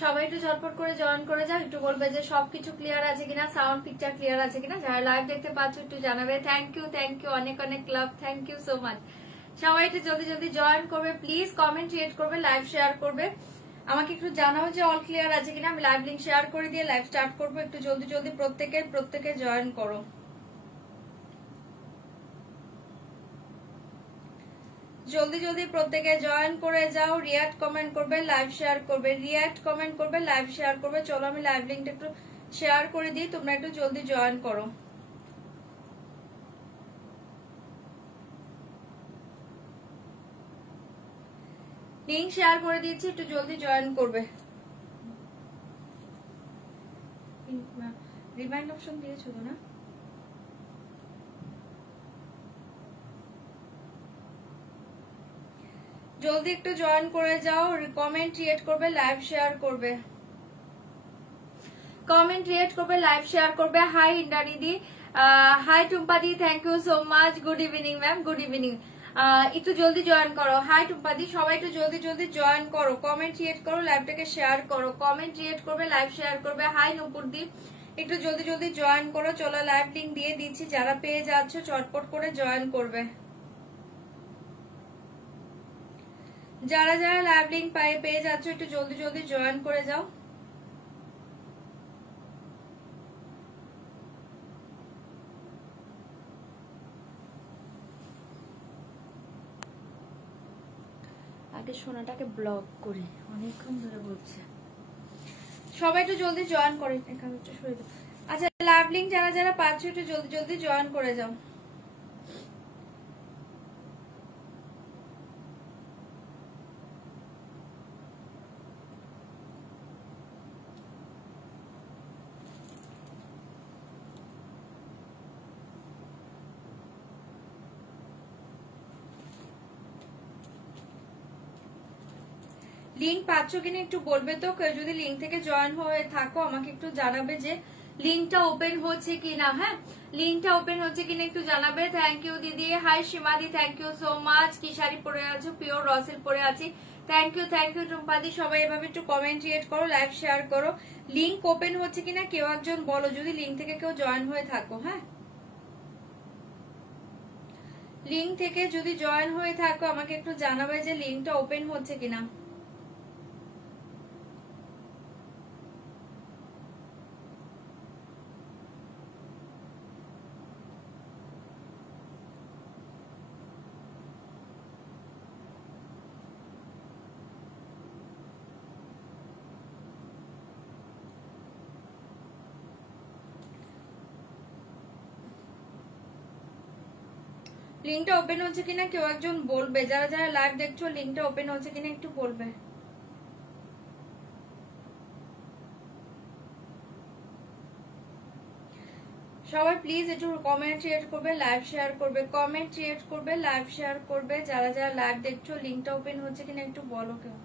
সবাই একটু ঝটপট করে জয়েন করে যাও, একটু বলবে যে সবকিছু ক্লিয়ার আছে কিনা, সাউন্ড পিকচার ক্লিয়ার আছে কিনা। যারা লাইভ দেখতে পাচ্ছ একটু জানাবে। থ্যাংক ইউ অনেক অনেক লাভ, থ্যাংক ইউ সো মাচ। সবাই একটু জলদি জলদি জয়েন করবে প্লিজ, কমেন্ট ক্রিয়েট করবে, লাইভ শেয়ার করবে, আমাকে একটু জানাও যে অল ক্লিয়ার আছে কিনা। আমি লাইভ লিংক শেয়ার করে দিয়ে লাইভ স্টার্ট করবো। একটু জলদি জলদি প্রত্যেকে জয়েন করো। জলদি জলদি প্রত্যেকে জয়েন করে যাও, রিয়াক্ট কমেন্ট করবে, লাইভ শেয়ার করবে, রিয়াক্ট কমেন্ট করবে, লাইভ শেয়ার করবে। চলো আমি লাইভ লিংকটা একটু শেয়ার করে দিই, তোমরা একটু জলদি জয়েন করো। লিংক শেয়ার করে দিয়েছি, একটু জলদি জয়েন করবে। রিমাইন্ড অপশন দিয়েছো না? জলদি একটু জয়েন করে যাও, কমেন্ট ক্রিয়েট করবে, লাইভ শেয়ার করবে, কমেন্ট ক্রিয়েট করবে, লাইভ শেয়ার করবে। হাই ইন্দ্রাণীদি, হাই টুম্পাদি, thank you so much. Good evening ma'am, good evening. একটু জলদি জয়েন করো। হাই টুম্পাদি, সবাই একটু জলদি জলদি জয়েন করো, কমেন্ট ক্রিয়েট করো, লাইভটাকে শেয়ার করো, কমেন্ট ক্রিয়েট করবে, লাইভ শেয়ার করবে। হাই নুপুরদি, একটু জলদি জলদি জয়েন করো। চলো লাইভ লিংক দিয়ে দিচ্ছি, যারা পেয়ে যাচ্ছ চটপট করে জয়েন করবে। যারা যারা লাইভ লিংক পেয়ে যাচ্ছ একটু জলদি জলদি জয়েন করে যাও। আগে সোনাটাকে ব্লক করি, অনেকক্ষণ ধরে বলছে। সবাই একটু জলদি জয়েন করে। আচ্ছা লাইভ লিংক যারা যারা পাচ্ছ একটু জলদি জলদি জয়েন করে যাও। লিংক পাচ্ছ কিনা একটু বলবে তো, কেউ যদি লিংক থেকে জয়েন হয়ে থাকো আমাকে একটু জানাবে যে লিংকটা ওপেন হচ্ছে কিনা। হ্যাঁ, লিংকটা ওপেন হচ্ছে কিনা একটু জানাবে। থ্যাংক ইউ দিদি। হাই সীমাদি, থ্যাংক ইউ সো মাচ। কি শাড়ি পরে আছো? পিওর রসেল পরে আছি। থ্যাংক ইউ টুম্পাদি। সবাই এভাবে একটু কমেন্ট ক্রিয়েট করো, লাইভ শেয়ার করো। লিংক ওপেন হচ্ছে কিনা কেউ একজন বলো, যদি লিংক থেকে কেউ জয়েন হয়ে থাকো। হ্যাঁ, লিংক থেকে যদি জয়েন হয়ে থাকো আমাকে একটু জানাবে যে লিংকটা ওপেন হচ্ছে কিনা। লিংকটা ওপেন হচ্ছে কিনা কেউ একজন বলবে, যারা যারা লাইভ দেখছো লিংকটা ওপেন হচ্ছে কিনা একটু বলবে। সবাই প্লিজ একটু কমেন্ট ক্রিয়েট করবে, লাইভ শেয়ার করবে, কমেন্ট ক্রিয়েট করবে, লাইভ শেয়ার করবে। যারা যারা লাইভ দেখছো লিংকটা ওপেন হচ্ছে কিনা একটু বলো কেউ।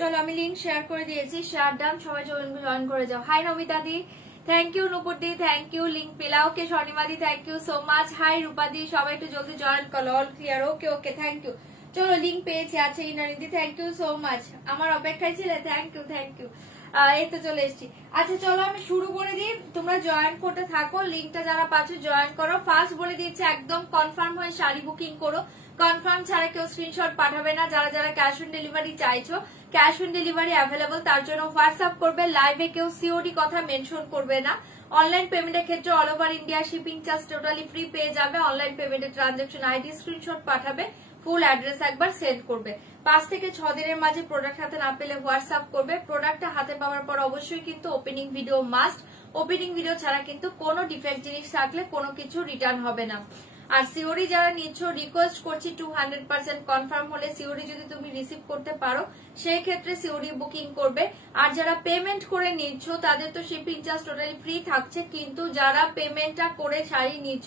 চলো আমি লিংক শেয়ার করে দিয়েছি, শেয়ার ডান, সবাই জয়েন করে যাও। হাই নমিতা দি, থ্যাংক ইউ। নুপুর দি, থ্যাংক ইউ। লিংক পেলাও কে? স্বর্ণিমা দি, thank you so much. Hi Rupa দি, সবাই একটু জলদি জয়েন করো। All clear, okay okay, thank you. চলো লিংক পেয়েছি। আচ্ছা ইনানি দি, থ্যাংক ইউ সো মাচ। আমার অপেক্ষায় ছিলে, থ্যাংক ইউ। এই তো চলে এসছি। আচ্ছা চলো আমি শুরু করে দিই, তোমরা জয়েন করতে থাকো। লিংকটা যারা পাচ্ছ জয়েন করো। ফার্স্ট বলে দিচ্ছে একদম কনফার্ম হয়ে শাড়ি বুকিং করো, কনফার্ম ছাড়া কেউ স্ক্রিনশট পাঠাবে না। যারা যারা ক্যাশ অন ডেলিভারি চাইছো, ক্যাশ অন ডেলিভারি অ্যাভেলেবল, তার জন্য হোয়াটসঅ্যাপ করবে। লাইভে কেউ সিওডি কথা মেনশন করবে না। অনলাইন পেমেন্টের ক্ষেত্রে all over India shipping charge totally free পেয়ে যাবে। অনলাইন পেমেন্টের ট্রানজাকশন আইডি স্ক্রিনশট পাঠাবে, ফুল অ্যাড্রেস একবার সেন্ড করবে। 5 থেকে 6 দিনের মাঝে প্রোডাক্ট হাতে না পেলে হোয়াটসঅ্যাপ করবে। প্রোডাক্টটা হাতে পাওয়ার পর অবশ্যই কিন্তু opening video must. Opening video ছাড়া কিন্তু কোনো ডিফেক্ট জিনিস থাকলে কোনো কিছু রিটার্ন হবে না। আর সিওরি যারা নিচ্ছ রিকোয়েস্ট করছি 200% কনফার্ম হলে সিওরি যদি তুমি রিসিভ করতে পারো সেই ক্ষেত্রে সিওরি বুকিং করবে। আর যারা পেমেন্ট করে নিচ্ছ তাদের তো শিপিং চার্জ টোটালি ফ্রি থাকছে, কিন্তু যারা পেমেন্টটা করে শাড়ি নিচ্ছ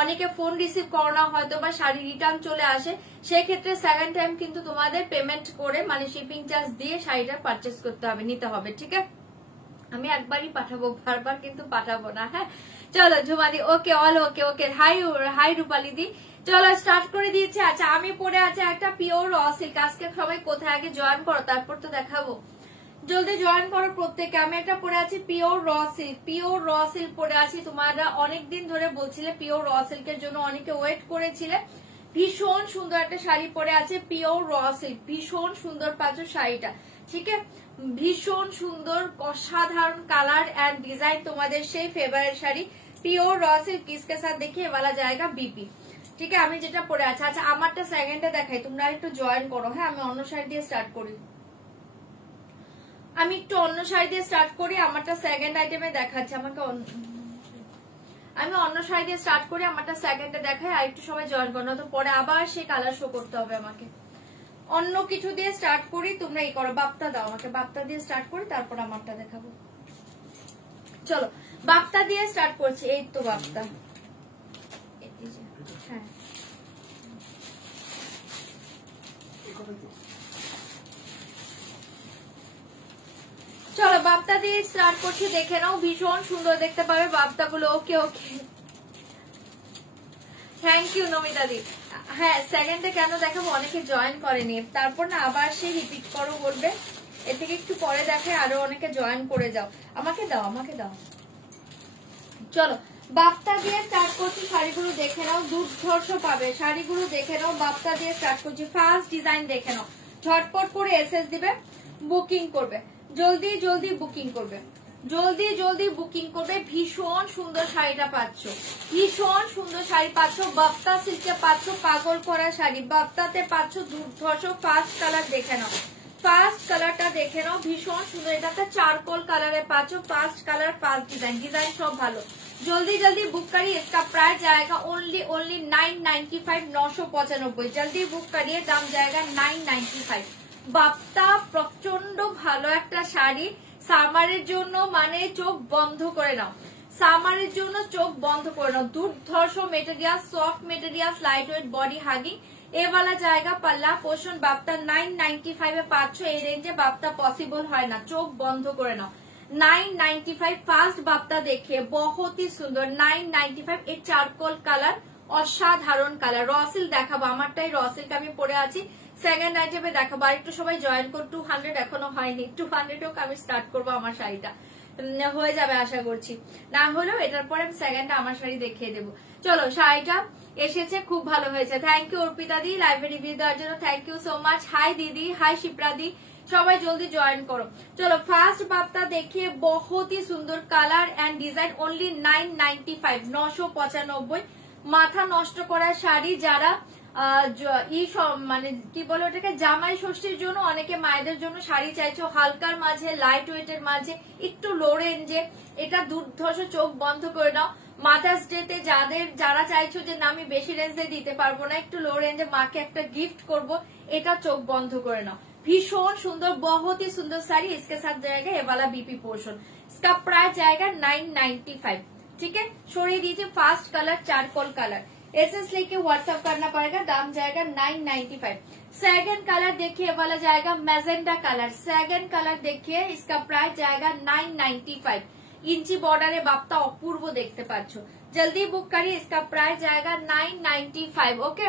অনেকে ফোন রিসিভ করো না, হয়তো বা শাড়ি রিটার্ন চলে আসে, সেই ক্ষেত্রে সেকেন্ড টাইম কিন্তু তোমাদের পেমেন্ট করে মানে শিপিং চার্জ দিয়ে শাড়িটা পারচেস করতে হবে, নিতে হবে। ঠিক আছে, আমি একবারই পাঠাবো, বারবার কিন্তু পাঠাবো না। হ্যাঁ চলো ঝুমাদি, ওকে অল ওকে ওকে। হাই রূপালি দি, চলো স্টার্ট করে দিয়েছি। আচ্ছা আমি পরে আছে একটা পিওর র সিল্ক। আজকে সবাই কোথায় আগে জয়েন করো তারপর তো দেখাবো, জলদি জয়েন করো প্রত্যেকে। আমি একটা পরে আছি pure raw silk, pure raw silk পরে আছি। তোমরা অনেকদিন ধরে বলছিলে পিওর র সিল্কের জন্য, অনেকে ওয়েট করেছিলে। ভীষণ সুন্দর একটা শাড়ি পরে আছে পিওর র সিল্ক, ভীষণ সুন্দর পাচ্ছ শাড়িটা, ঠিক আছে? ভীষণ সুন্দর অসাধারণ কালার এন্ড ডিজাইন, তোমাদের সেই ফেভারিট শাড়ি পিওর র সিল্ক। কিসকে সাথ দেখিয়ে वाला जाएगा बीपी, ঠিক আছে? আমি যেটা পরে আছি। আচ্ছা আমারটা সেকেন্ডে দেখাই, তোমরা একটু জয়েন করো। হ্যাঁ আমি অন্য শাড়ি দিয়ে স্টার্ট করি, আমি একটু অন্য শাড়ি দিয়ে স্টার্ট করি। আমারটা সেকেন্ড আইটেমে দেখাচ্ছে, আমাকে আমি অন্য শাড়ি দিয়ে স্টার্ট করি, আমারটা সেকেন্ডে দেখাই। আর একটু সবাই জয়েন করো, তো পরে আবার সেই কালার শো করতে হবে আমাকে। অন্য কিছু দিয়ে স্টার্ট করি, তোমরা এই করো, বাপ্তা দাও আমাকে, বাপ্তা দিয়ে স্টার্ট করি তারপর আমারটা দেখাবো। চলো বাপ্তা দিয়ে স্টার্ট করছি। এই তো বাপ্তা, হ্যাঁ চলো বাপ্তা দিয়ে স্টার্ট করছি, দেখে নাও। ভীষণ সুন্দর দেখতে পাবে বাপ্তা গুলো। ওকে ওকে, থ্যাংক ইউ নমিতা দি। হ্যাঁ সেকেন্ডে কেন দেখাবো, অনেকে জয়েন করেনি, তারপর না আবার সে রিপিট করো বলবে। এর থেকে একটু পরে দেখে আরো অনেকে জয়েন করে যাও। আমাকে দাও আমাকে দাও। চলো বাপ্তা দিয়ে স্টার্ট করছি, শাড়িগুলো দেখে নাও, দুর্ধর্ষ পাবে শাড়িগুলো দেখে নাও। বাপ্তা দিয়ে স্টার্ট করছি, ফার্স্ট ডিজাইন দেখে নাও। ঝটপট করে এসএস দিবে, বুকিং করবে, জলদি জলদি বুকিং করবে, জলদি জলদি বুকিং করবে। ভীষণ সুন্দর শাড়িটা পাচ্ছ, ভীষণ সুন্দর শাড়ি পাচ্ছ। বাপ্তা সিল্কে পাচ্ছ পাগল করা শাড়ি, বাপ্তাতে পাচ্ছ দুর্ধর্ষ। ফার্স্ট কালার দেখে নাও, ফার্স্ট কালারটা দেখে নাও, ভীষণ সুন্দর। এটা একটা চারকোল কালারে পাচ্ছ, first colour, first design, design সব ভালো। जल्दी जल्दी बुक करिए, इसका प्राइस जाएगा ओनली 995, 995। जल्दी बुक करिए, दाम जाएगा 995। বাপ্তা প্রচন্ড ভালো একটা শাড়ি, সামারের জন্য মানে চোখ বন্ধ করে নাও, সামারের জন্য চোখ বন্ধ করে নাও। দুর্ধর্ষ material, soft material, light weight, body hugging. এ वाला জায়গা পাল্লা পোষণ। বাপ্তা 995 এ পাচ্ছ। এই রেঞ্জে বাপ্তা পসিবল হয় না, চোখ বন্ধ করে নাও। 995 ফার্স্ট বাপ্তা দেখে বহুত ही সুন্দর। 995 এর চারকোল কালার, অসাধারণ কালার। রসিল দেখাবো, আমারটাই রসিলটা আমি পরে আছি। সেকেন্ড আইটেমে দেখাবো। আর একটু সবাই জয়েন কর, 200 এখনো হয়নি, 200 হোক আমি স্টার্ট করবো। আমার শাড়িটা হয়ে যাবে আশা করছি, না হলেও এটার পরে আমি সেকেন্ডটা আমার শাড়ি দেখিয়ে দেবো। চলো শাড়িটা এসেছে, খুব ভালো হয়েছে। থ্যাংক ইউ অর্পিতা দি লাইভে রিভিউ দেওয়ার জন্য, thank you so much. Hi দিদি, হাই শিপ্রা দি, সবাই জলদি জয়েন করো। চলো ফার্স্ট বাপ্তা দেখিয়ে বহুত ही সুন্দর কালার এন্ড ডিজাইন, অনলি 995, 995। মাথা নষ্ট করা শাড়ি, যারা মানে কি বলে ওটাকে, জামাই ষষ্ঠীর জন্য অনেকে মায়েদের জন্য শাড়ি চাইছো, হালকার মাঝে, লাইট ওয়েটের মাঝে, একটু লো রেঞ্জে, এটা দুর্ধর্ষ, চোখ বন্ধ করে নাও। মাদার্স ডে তে যারা চাইছো যে না আমি বেশি রেঞ্জে দিতে পারবো না, একটু লো রেঞ্জে মাকে একটা গিফট করব, এটা চোখ বন্ধ করে নাও। भीषण सुंदर, बहुत ही सुंदर साड़ी। इसके साथ जाएगा ये वाला बीपी पोर्शन, इसका प्राइस जाएगा 995, ठीक है? छोड़िए दीजिए, fast colour, charcoal colour, SS लेके व्हाट्सएप करना पड़ेगा, दाम जाएगा 995। सेकंड कलर देखिए, वाला जाएगा मैजेंडा कलर। सेकंड कलर देखिए, इसका प्राइस जाएगा 995। इंची बॉर्डर है बाप्ता, अपूर्व देखते पाच्छो। जल्दी बुक करिए, इसका प्राइस जाएगा 995। ओके,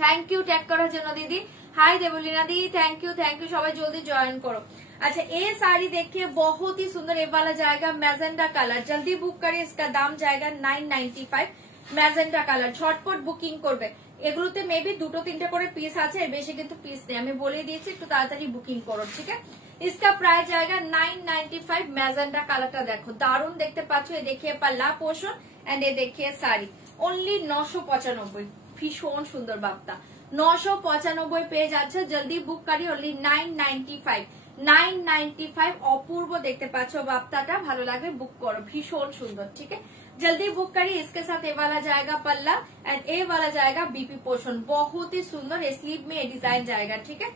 थैंक यू टैग करो जनो दीदी। हाय देवलीना दी, थैंक यू সবাই জলদি জয়েন করো। अच्छा ये साड़ी देखिए, बहुत ही सुंदर। ये वाला जाएगा मैजेंडा कलर, जल्दी बुक करिए, इसका दाम जाएगा 995। मैजेंडा कलर झटपट বুকিং করবে। এগুলোতে মেবি দুটো তিনটে করে পিস আছে, এর বেশি কিন্তু পিস নেই, আমি বলে দিয়েছি, একটু তাড়াতাড়ি বুকিং করো, ঠিক আছে? इसका प्राइस जाएगा 995। मैजेंडा कलरটা দেখো, দারুণ দেখতে পাচ্ছ। ये देखिए पल्ला पोर्शन एंड ये देखिए साड़ी, ओनली 995। ভীষণ সুন্দর বাপ্তা, 995 পেয়ে যাচ্ছে। জলদি বুক করি, ওনলি 995, 995। অপূর্ব দেখতে পাচ্ছ বাপ্তাটা, ভালো লাগবে, বুক করো, ভীষণ সুন্দর, ঠিক है? जल्दी बुक करिए। इसके साथ ये वाला जाएगा पल्ला एंड ये वाला जाएगा बीपी पोर्शन, बहुत ही सुंदर। ये स्लीव में ये डिजाइन जाएगा, ठीक है?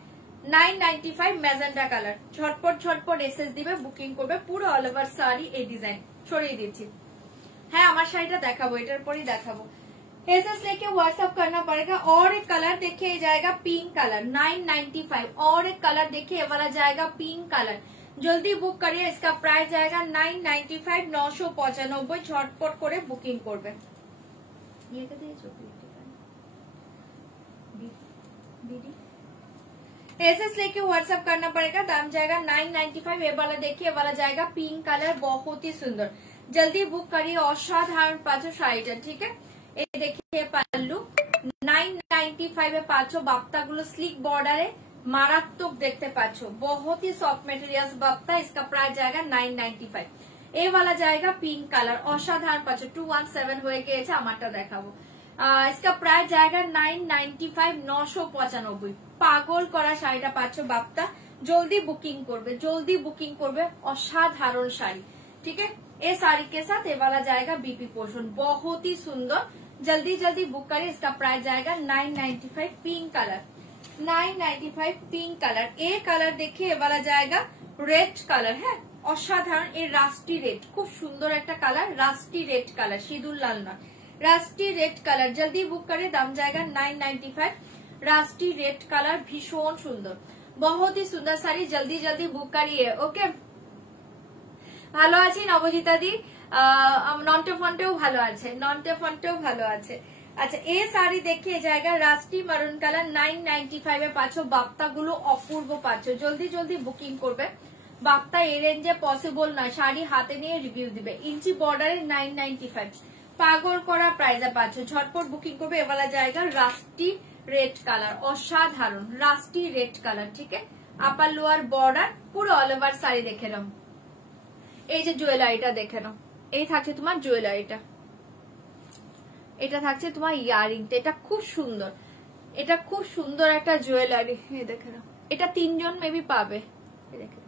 995 मैजेंडा कलर। झटपट झटपट एसएस দিবে, বুকিং করবে। পুরো অল ওভার শাড়ি এই ডিজাইন ছড়িয়ে দিচ্ছি। হ্যাঁ আমার শাড়িটা দেখাবো, এটার পরেই দেখাবো। एसएस लेके व्हाट्सएप करना पड़ेगा। और एक कलर देखिए, जाएगा पिंक कलर, 995। और एक कलर देखिए, ये वाला जाएगा पिंक कलर, जल्दी बुक करिए। इसका प्राइस जाएगा 995, 995। झटपट করে বুকিং করবে। ये क्या दिए दीदी एसएस लेके व्हाट्सएप करना पड़ेगा। दाम जाएगा 995। ये वाला देखिए, ये वाला जाएगा पिंक कलर, बहुत ही सुंदर। जल्दी बुक करिए। असाधारण पाचो शाড়িটা, ठीक है। ये देखिए पल्लू 995 এ পাচ্ছো। বাপ্তাগুলো স্লিক বর্ডারে মারাত্মক দেখতে পাচ্ছো, बहुत ही सॉफ्ट मटेरियल्स बाप्ता। इसका प्राइस जाएगा 995। ये वाला जाएगा पिंक कलर, असाधारण पाচ্ছো। 217 হয়ে গিয়েছে, আমারটা দেখাবো। इसका प्राइस जाएगा 995, 995। পাগল করা শাড়িটা পাচ্ছো বাপ্তা। जल्दी बुकिंग করবে, जल्दी बुकिंग করবে। असाधारण শাড়ি, ठीक है। ये साड़ी के साथ ये वाला जाएगा बीपी पोर्शन, बहुत ही सुंदर। जल्दी जल्दी बुक करें। इसका प्राइस जाएगा 995। Pink colour 995 pink colour. ये कलर देखिए, ये वाला जाएगा रेड कलर है, असाधारण। ये रास्टी रेड, खूब सुंदर एक कलर, रास्टी रेड कलर, सिंदूर लाल ना, रास्टी रेड कलर। जल्दी बुक करें। दाम जाएगा 995। रास्टी रेड कलर भीषण सुंदर, बहुत ही सुंदर साड़ी। जल्दी जल्दी बुक करिए। ओके, ভালো আছি নবজিতা দি। নন্টে ফন্টেও ভালো আছে, নন্টে ফন্টেও ভালো আছে। আচ্ছা, এই শাড়ি দেখিয়ে জায়গা রাস্টি মারুন কালার 995 এ পাচ্ছো। বাপ্তাগুলো অপূর্ব পাচ্ছো। জলদি জলদি বুকিং করবে। বাপ্তা এই রেঞ্জে পসিবল না, শাড়ি হাতে নিয়ে রিভিউ দিবে। ইঞ্চি বর্ডারে 995, পাগল করা প্রাইসে পাচ্ছো। ঝটপট বুকিং করবে। এওয়ালা জায়গা রাস্টি রেড কালার, অসাধারণ রাস্টি রেড কালার, ঠিক আছে। আপার লোয়ার বর্ডার পুরো অল ওভার শাড়ি দেখে নাও। এই যে জুয়েলারিটা দেখে নাও, এই থাকছে তোমার জুয়েলারিটা, এটা থাকছে তোমার ইয়ারিংটা। এটা খুব সুন্দর, এটা খুব সুন্দর একটা জুয়েলারি। এই দেখে নাও, এটা 3 জন মেবি পাবে। দেখে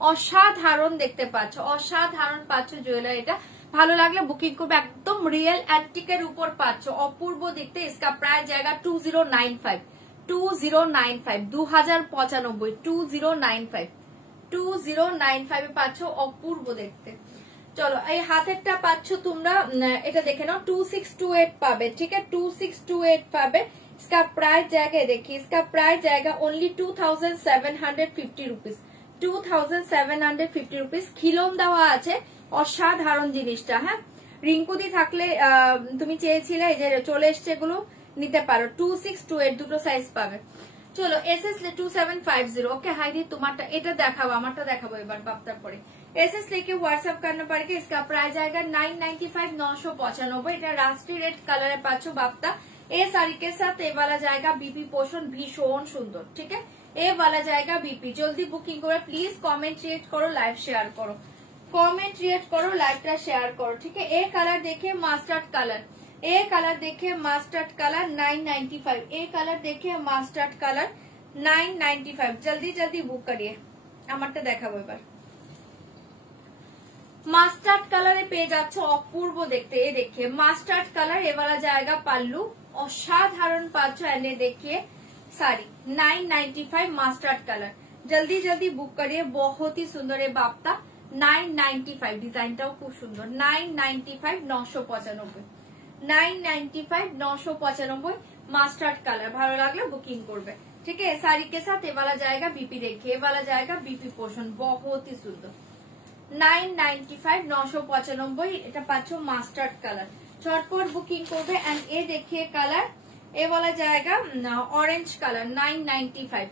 অসাধারণ দেখতে পাচ্ছ, অসাধারণ পাচ্ছ জুয়েলারিটা। ভালো লাগলে বুকিং করবে। একদম রিয়েল অ্যান্টিকের উপর পাচ্ছ, অপূর্ব দেখতে। इसका प्राइस जाएगा 2095, 2095, 2095, 2095, 2095 এ পাচ্ছ, অপূর্ব দেখতে। চলো, এই হাতেরটা পাচ্ছ তোমরা, এটা দেখে নাও। 2628 পাবে, ঠিক আছে। 2628 পাবে। इसका प्राइस जाएगा, देखिए इसका प्राइस जाएगा ओनली 2750 रुपीज, 2750 रुपीज। খিলন দেওয়া আছে, অসাধারণ জিনিসটা। হ্যাঁ, রিঙ্কুদি থাকলে তুমি চেয়েছিলে, এই যে চলে এসছে, এগুলো নিতে পারো। 2628 দুটো সাইজ পাবে। চলো, এসএস 2750। ओके हाइडी, तुम्हारा এটা দেখাবো, আমারটা দেখাবো এবার বাপ্তার পরে। एसएस लेके व्हाट्सएप करना पड़ेगा। इसका प्राइस आएगा 995, 995। এটা রাস্টি রেড কালারে পাচ্ছো বাপ্তা। এই শাড়ি के साथ ये वाला जाएगा बीपी पोर्शन, भीषण सुंदर, ठीक है। ये वाला जाएगा बीपी। जल्दी बुकिंग करो। प्लीज कमेंट रिएक्ट करो, लाइव शेयर करो, कमेंट रिएक्ट करो, लाइवটা शेयर करो, ठीक है। ये कलर देखिए मास्टर्ड कलर, ये कलर देखिए मास्टर्ड कलर 995। ये कलर देखिए मास्टर्ड कलर 995। जल्दी जल्दी बुक करिए। আমারটা দেখাবো এবার। মাস্টার্ড কালারে পেয়ে যাচ্ছ, অপূর্ব দেখতে। ये देखिए मास्टर्ड कलर, ये वाला जाएगा पल्लू, असाधारण पाচ্ছ। एंड देखिए साड़ी 995 मास्टर्ड कलर। जल्दी जल्दी बुक करिए, बहुत ही सुंदर है बाप्ता। 995 ডিজাইনটাও খুব সুন্দর। 995, 995, 995, 995 मास्टर्ड कलर। ভালো লাগলে বুকিং করবে, ठीक है। साड़ी के साथ ये वाला जाएगा बीपी, देखिए ये वाला जाएगा बीपी पोर्शन, बहुत ही सुंदर। 995, 995 এটা পাচ্ছ মাস্টার্ড কালার। झटपट बुकिंग করবে। एंड ये देखिए कलर, ये वाला जाएगा ऑरेंज कलर 995,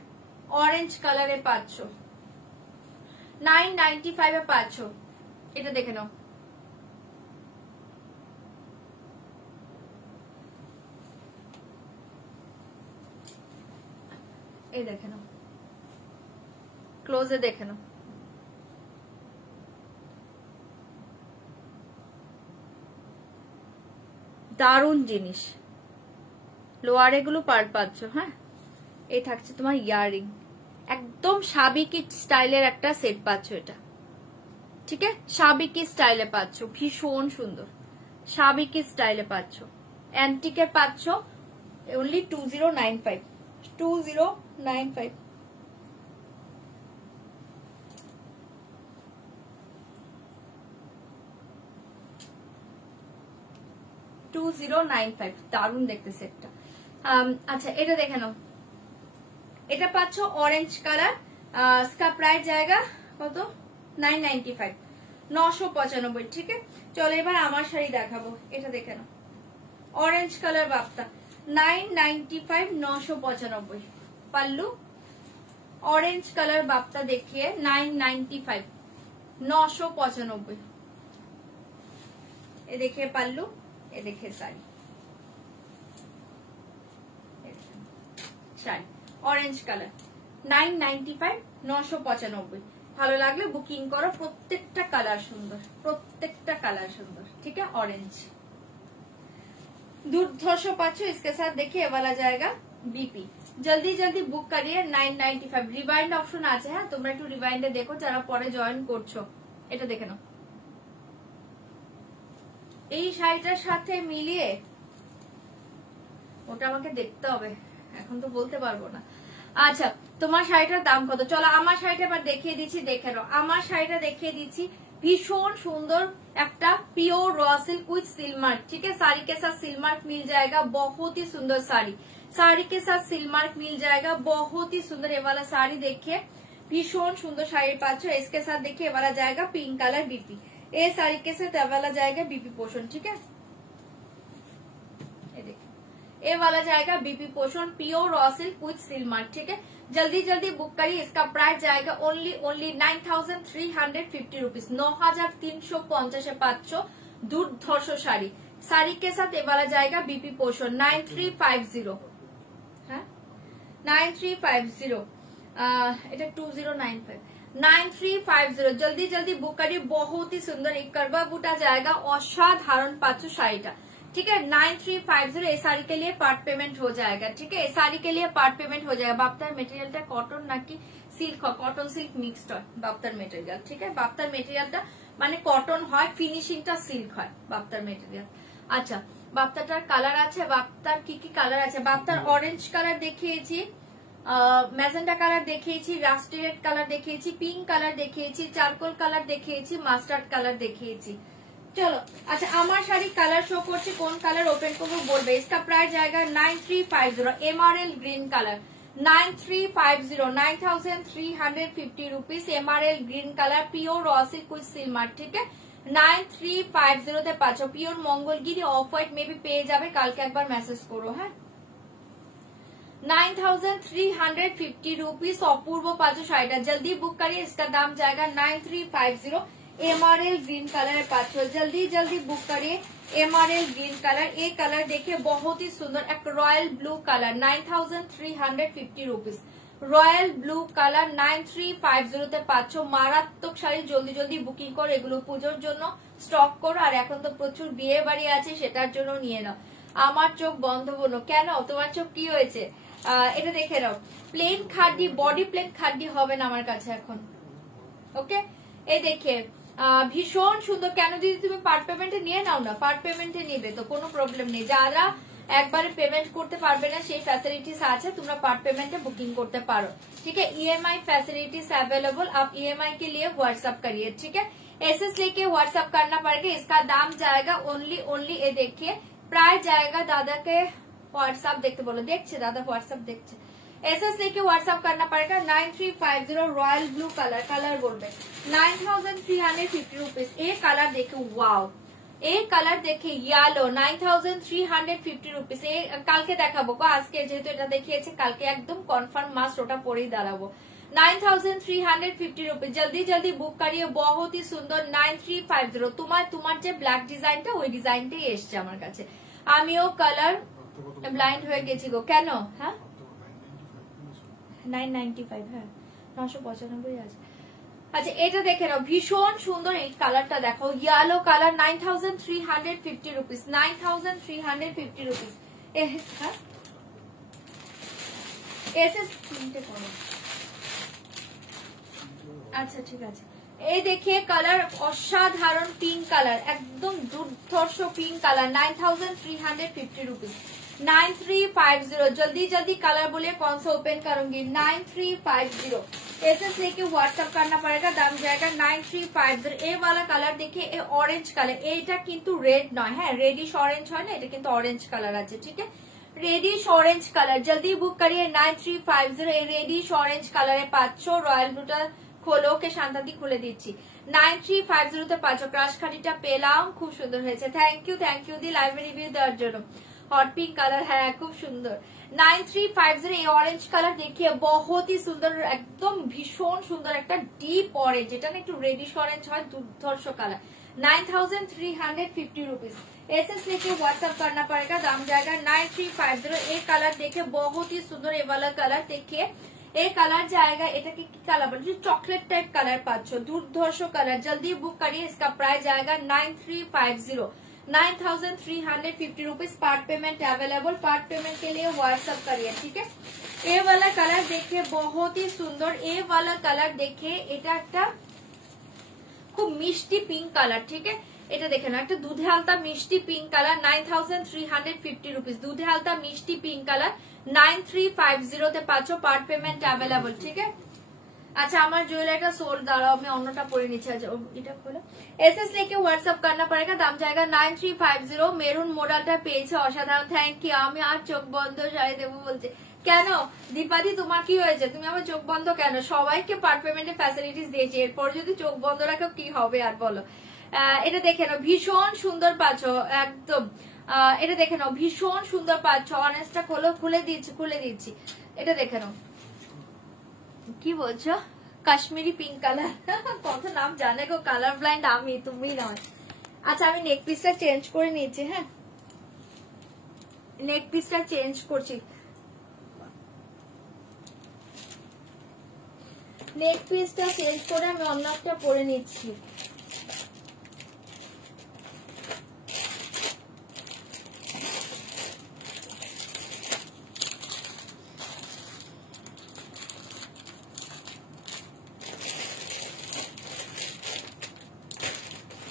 ऑरेंज कलर এ পাচ্ছ 995 এ পাচ্ছ। এটা দেখে নাও। এই দেখে নাও, ক্লোজে দেখে নাও। দারুণ জিনিস। লোয়ারে গুলো পার পাচ্ছ। হ্যাঁ, এই থাকছে তোমার ইয়ারিং, একদম সাবিকি স্টাইলের একটা সেট পাচ্ছ এটা, ঠিক আছে। সাবিকি স্টাইলে পাচ্ছ, ভীষণ সুন্দর সাবিকি স্টাইলে পাচ্ছ। অ্যান্টিকের পাচ্ছ only 2095, 2095। দারুণ দেখতে সেটটা। আচ্ছা, এটা দেখে নাও। এটা পাচ্ছ অরেঞ্জ কালার। इसका प्राइस जाएगा কত 995 995 ঠিক আছে। চলো এবার আমার শাড়ি দেখাবো, এটা দেখে নাও অরেঞ্জ কালার বাপ্তা 995 995 পাল্লু অরেঞ্জ কালার বাপ্তা দেখিয়ে 995 995 এ देखिए पल्लू ये देखिए साड़ी শাড়ি অরেঞ্জ কালার 995 995 ভালো লাগলে বুকিং করো। প্রত্যেকটা কালার সুন্দর, প্রত্যেকটা কালার সুন্দর ঠিক है। ऑरेंज दुर्धर्ष पाचो इसके साथ देखिए ये वाला जाएगा बीपी। जल्दी जल्दी बुक करिए 995 रिवाइंड ऑप्शन আছে হ্যাঁ, তোমরা একটু রিवाइंडে দেখো যারা পরে জয়েন করছো। এটা দেখে নাও এই শাড়িটার সাথে মিলিয়ে, ওটা আমাকে দেখতে হবে এখন তো বলতে পারবো না। আচ্ছা তোমার শাড়িটার দাম কত? চলো আমার শাড়িটা এবার দেখিয়ে দিচ্ছি, দেখে নাও। আমার শাড়িটা দেখিয়ে দিচ্ছি, भीषण सुंदर একটা pure raw silk with silkmark ठीक है। साड़ी के साथ सिलमार्क मिल जाएगा, बहुत ही सुंदर साड़ी, साड़ी के साथ सिलमार्क मिल जाएगा, बहुत ही सुंदर। ये वाला साड़ी देखिए भीषण सुंदर शाड़ी पाचो। इसके साथ देखिए ये वाला जाएगा पिंक कलर बीपी, ये साड़ी के साथ ये वाला जाएगा बीपी पोर्शन ठीक है। ये देखिए ये वाला जाएगा BP portion pure raw silk with silkmark ठीक है। जल्दी जल्दी बुक करिए, इसका प्राइस जाएगा ओनली 9350 रुपीज 9350 500 दुर्धर्ष साड़ी। साड़ी के साथ ये वाला जाएगा बीपी पोर्शन 9350 हाँ 9350 এটা 2095 9350 जल्दी जल्दी बुक करिए। बहुत ही सुंदर एक करवा बूटा जाएगा, असाधारण पाचो शाड़ीटा ठीक है। 9350 ये साड़ी के लिए पार्ट पेमेंट हो जाएगा ठीक है। साड़ी के लिए पार्ट पेमेंट हो जाएगा। बाप्तार मेटेरियलটা কটন নাকি সিল্ক হয়? কটন সিল্ক মিক্সড হয় বাপ্তার মেটেরিয়াল ঠিক है। বাপ্তার মেটেরিয়ালটা মানে কটন হয়, ফিনিশিংটা সিল্ক হয় বাপ্তার মেটেরিয়াল। আচ্ছা বাপ্তাটার কালার আছে, বাপ্তার কি কি কালার আছে? বাপ্তার অরেঞ্জ কালার দেখিয়েছি, ম্যাজেন্টা কালার দেখিয়েছি, রাস্টি রেড কালার দেখিয়েছি, পিঙ্ক কালার দেখিয়েছি, চারকোল কালার দেখিয়েছি, মাস্টার্ড কালার দেখিয়েছি। चलो अच्छा আমার শাড়ি কালার শো করছে, কোন কালার ওপেন করবো বলবে। इसका प्राइस जाएगा 9350 MRL green colour 9350 9350 rupees MRL green colour pure raw silk with silkmark ठीक है। 9350 তে পাচ্ছো pure Mangalagiri off white maybe পেয়ে যাবে, কালকে একবার মেসেজ করো হ্যাঁ। 9350 रुपीज अपूर्व पाचो शाड़ीटा जल्दी बुक करिए। इसका दाम जाएगा 9350 एमआरएल ग्रीन कलर पाचो। जल्दी जल्दी बुक करिए एमआरएल ग्रीन कलर। ये कलर देखिए बहुत ही सुंदर एक royal blue colour 9350 rupees royal blue colour 9350 তে পাচ্ছো। মারাত্মক শাড়ি, জলদি জলদি বুকিং করো, এগুলো পুজোর জন্য স্টক করো। আর এখন তো প্রচুর বিয়ে বাড়ি আছে, সেটার জন্য নিয়ে নাও। আমার চোখ বন্ধ করো কেন? তোমার চোখ কি হয়েছে? এটা দেখে নাও, প্লেন খাড্ডি বডি প্লেন খাড্ডি হবে না আমার কাছে এখন ওকে। এই দেখে ভীষণ সুন্দর। কেন দিদি তুমি পার্ট পেমেন্টে নিয়ে নাও না? পার্ট পেমেন্টে নিবে তো কোনো প্রবলেম নেই। যারা একবারে পেমেন্ট করতে পারবে না সেই फैसिलिटीज আছে, তোমরা पार्ट पेमेंट में बुकिंग करते पारो ठीक है। ईएमआई फैसिलिटीज अवेलेबल, आप ईएमआई के लिए व्हाट्सएप करिए ठीक है। एसएस लेके व्हाट्सएप करना पड़ेगा। इसका दाम जाएगा ओनली ये देखिए प्राइस जाएगा, दादा के व्हाट्सएप देखते बोलो, देखছে दादा व्हाट्सएप देखছে। एसएस लेके व्हाट्सएप करना पड़ेगा 9350 रॉयल ब्लू कलर कलर बोलबे 9350 रुपीज। ये कलर देखो वाओ, এই কালার দেখে ইয়েলো 9350 রুপিস। কালকে দেখাবো, আজকে যেহেতু এটা দেখিয়েছে কালকে একদম কনফার্ম মাস্ট ওটা পরেই দাঁড়াবো। 9350 রুপিস জলদি জলদি বুক করিয়ে। বহুত ही সুন্দর 9350। তোমার যে ব্ল্যাক ডিজাইনটা ওই ডিজাইনটাই এসছে আমার কাছে। আমিও কালার ব্লাইন্ড হয়ে গেছি গো। কেন? হ্যাঁ 995 হ্যাঁ 995 আছে। আচ্ছা এটা দেখে নাও, ভীষণ সুন্দর এই কালারটা দেখো, ইয়েলো কালার 9350 রুপিস 9350 রুপিস। আচ্ছা ঠিক আছে। এই দেখিয়ে কালার অসাধারণ পিঙ্ক কালার, একদম দুর্ধর্ষ পিঙ্ক কালার 9350 रुपीज 9350। जल्दी जल्दी कलर बोलिए कौन सा ओपन करूंगी 9350। एसएस लेके व्हाट्सएप करना पड़ेगा, दाम जाएगा 9350। ए वाला कलर देखिए, ए ऑरेंज कलर, এটা কিন্তু রেড নয় হ্যাঁ, রেডিশ অরেঞ্জ হয় না, এটা কিন্তু অরেঞ্জ কালার আছে ঠিক है। रेडिश ऑरेंज कलर जल्दी बुक करिए 9350। रेडिश ऑरेंज कलर है 500 रॉयल ब्लूटा খোলো, ওকে শান্তাদি খুলে দিচ্ছি। 9350 তে পাচ্ছ, ক্রাশ খাড়িটা পেলাম, খুব সুন্দর হয়েছে। থ্যাংক ইউ দি লাইভ রিভিউ দেওয়ার জন্য। হট পিঙ্ক কালার, হ্যাঁ খুব সুন্দর। 9350 এই অরেঞ্জ কালার দেখিয়ে বহুত হি সুন্দর, একদম ভীষণ সুন্দর একটা ডিপ অরেঞ্জ, এটা না একটু রেডিশ অরেঞ্জ হয়, দুর্ধর্ষ কালার। 9350 रुपीज। एसएस लेके व्हाट्सएप करना पड़ेगा, दाम जाएगा 9350। एक कलर देखे बहुत ही सुंदर, ये वाला कलर देखिए, एक कलर जाएगा, এটাকে কি কালার বলে, চকলেট টাইপ কালার পাচ্ছ, দুর্ধর্ষ কালার। जल्दी बुक करिए, इसका प्राइस जाएगा 9350, 9350 rupees. Part payment available, part payment के लिए व्हाट्सएप करिए, ठीक है। ये वाला कलर देखिए बहुत ही सुंदर, ये वाला कलर देखिए, এটা একটা খুব মিষ্টি পিঙ্ক কালার, ঠিক আছে। এটা দেখে না, একটা দুধে হালতা মিষ্টি পিঙ্ক কালার, 9350 রুপিস। দুধে হালতা মিষ্টি পিঙ্ক কালার 9350 তে পাচ্ছ, পার্ট পেমেন্ট অ্যাভেলেবল, ঠিক আছে। আচ্ছা আমার জুয়েলারিটা সোল্ড, দাঁড়াও আমি অন্যটা পরে নিচ্ছি। আচ্ছা এটা খোলো, এসএস लेके व्हाट्सएप करना पड़ेगा, দাম जाएगा 9350। মেরুন মডেলটা পেয়েছে, অসাধারণ, থ্যাংক ইউ। আমি আর চোখ বন্ধ শাড়ি দেবো বলছে, কেন দীপাদি তোমার কি হয়েছে, তুমি আবার চোখ বন্ধ কেন? সবাইকে পার্ট পেমেন্টের ফ্যাসিলিটিস দিয়েছি, এরপর যদি চোখ বন্ধ রাখো কি হবে আর বলো। এটা দেখে নাও, ভীষণ সুন্দর পাচ্ছ একদম। এটা দেখে নাও, ভীষণ সুন্দর পাচ্ছ। অনেস্টটা খোলো, খুলে দিচ্ছি। এটা দেখে নাও, কি বলছো, কাশ্মীরি পিঙ্ক কালার। কত নাম জানে গো, কালার ব্লাইন্ড আমি, তুমি নয়। আচ্ছা আমি নেক পিসটা চেঞ্জ করে নিচ্ছি, হ্যাঁ নেক পিসটা চেঞ্জ করছি। নেক পিসটা চেঞ্জ করে আমি অন্য একটা পরে নিচ্ছি।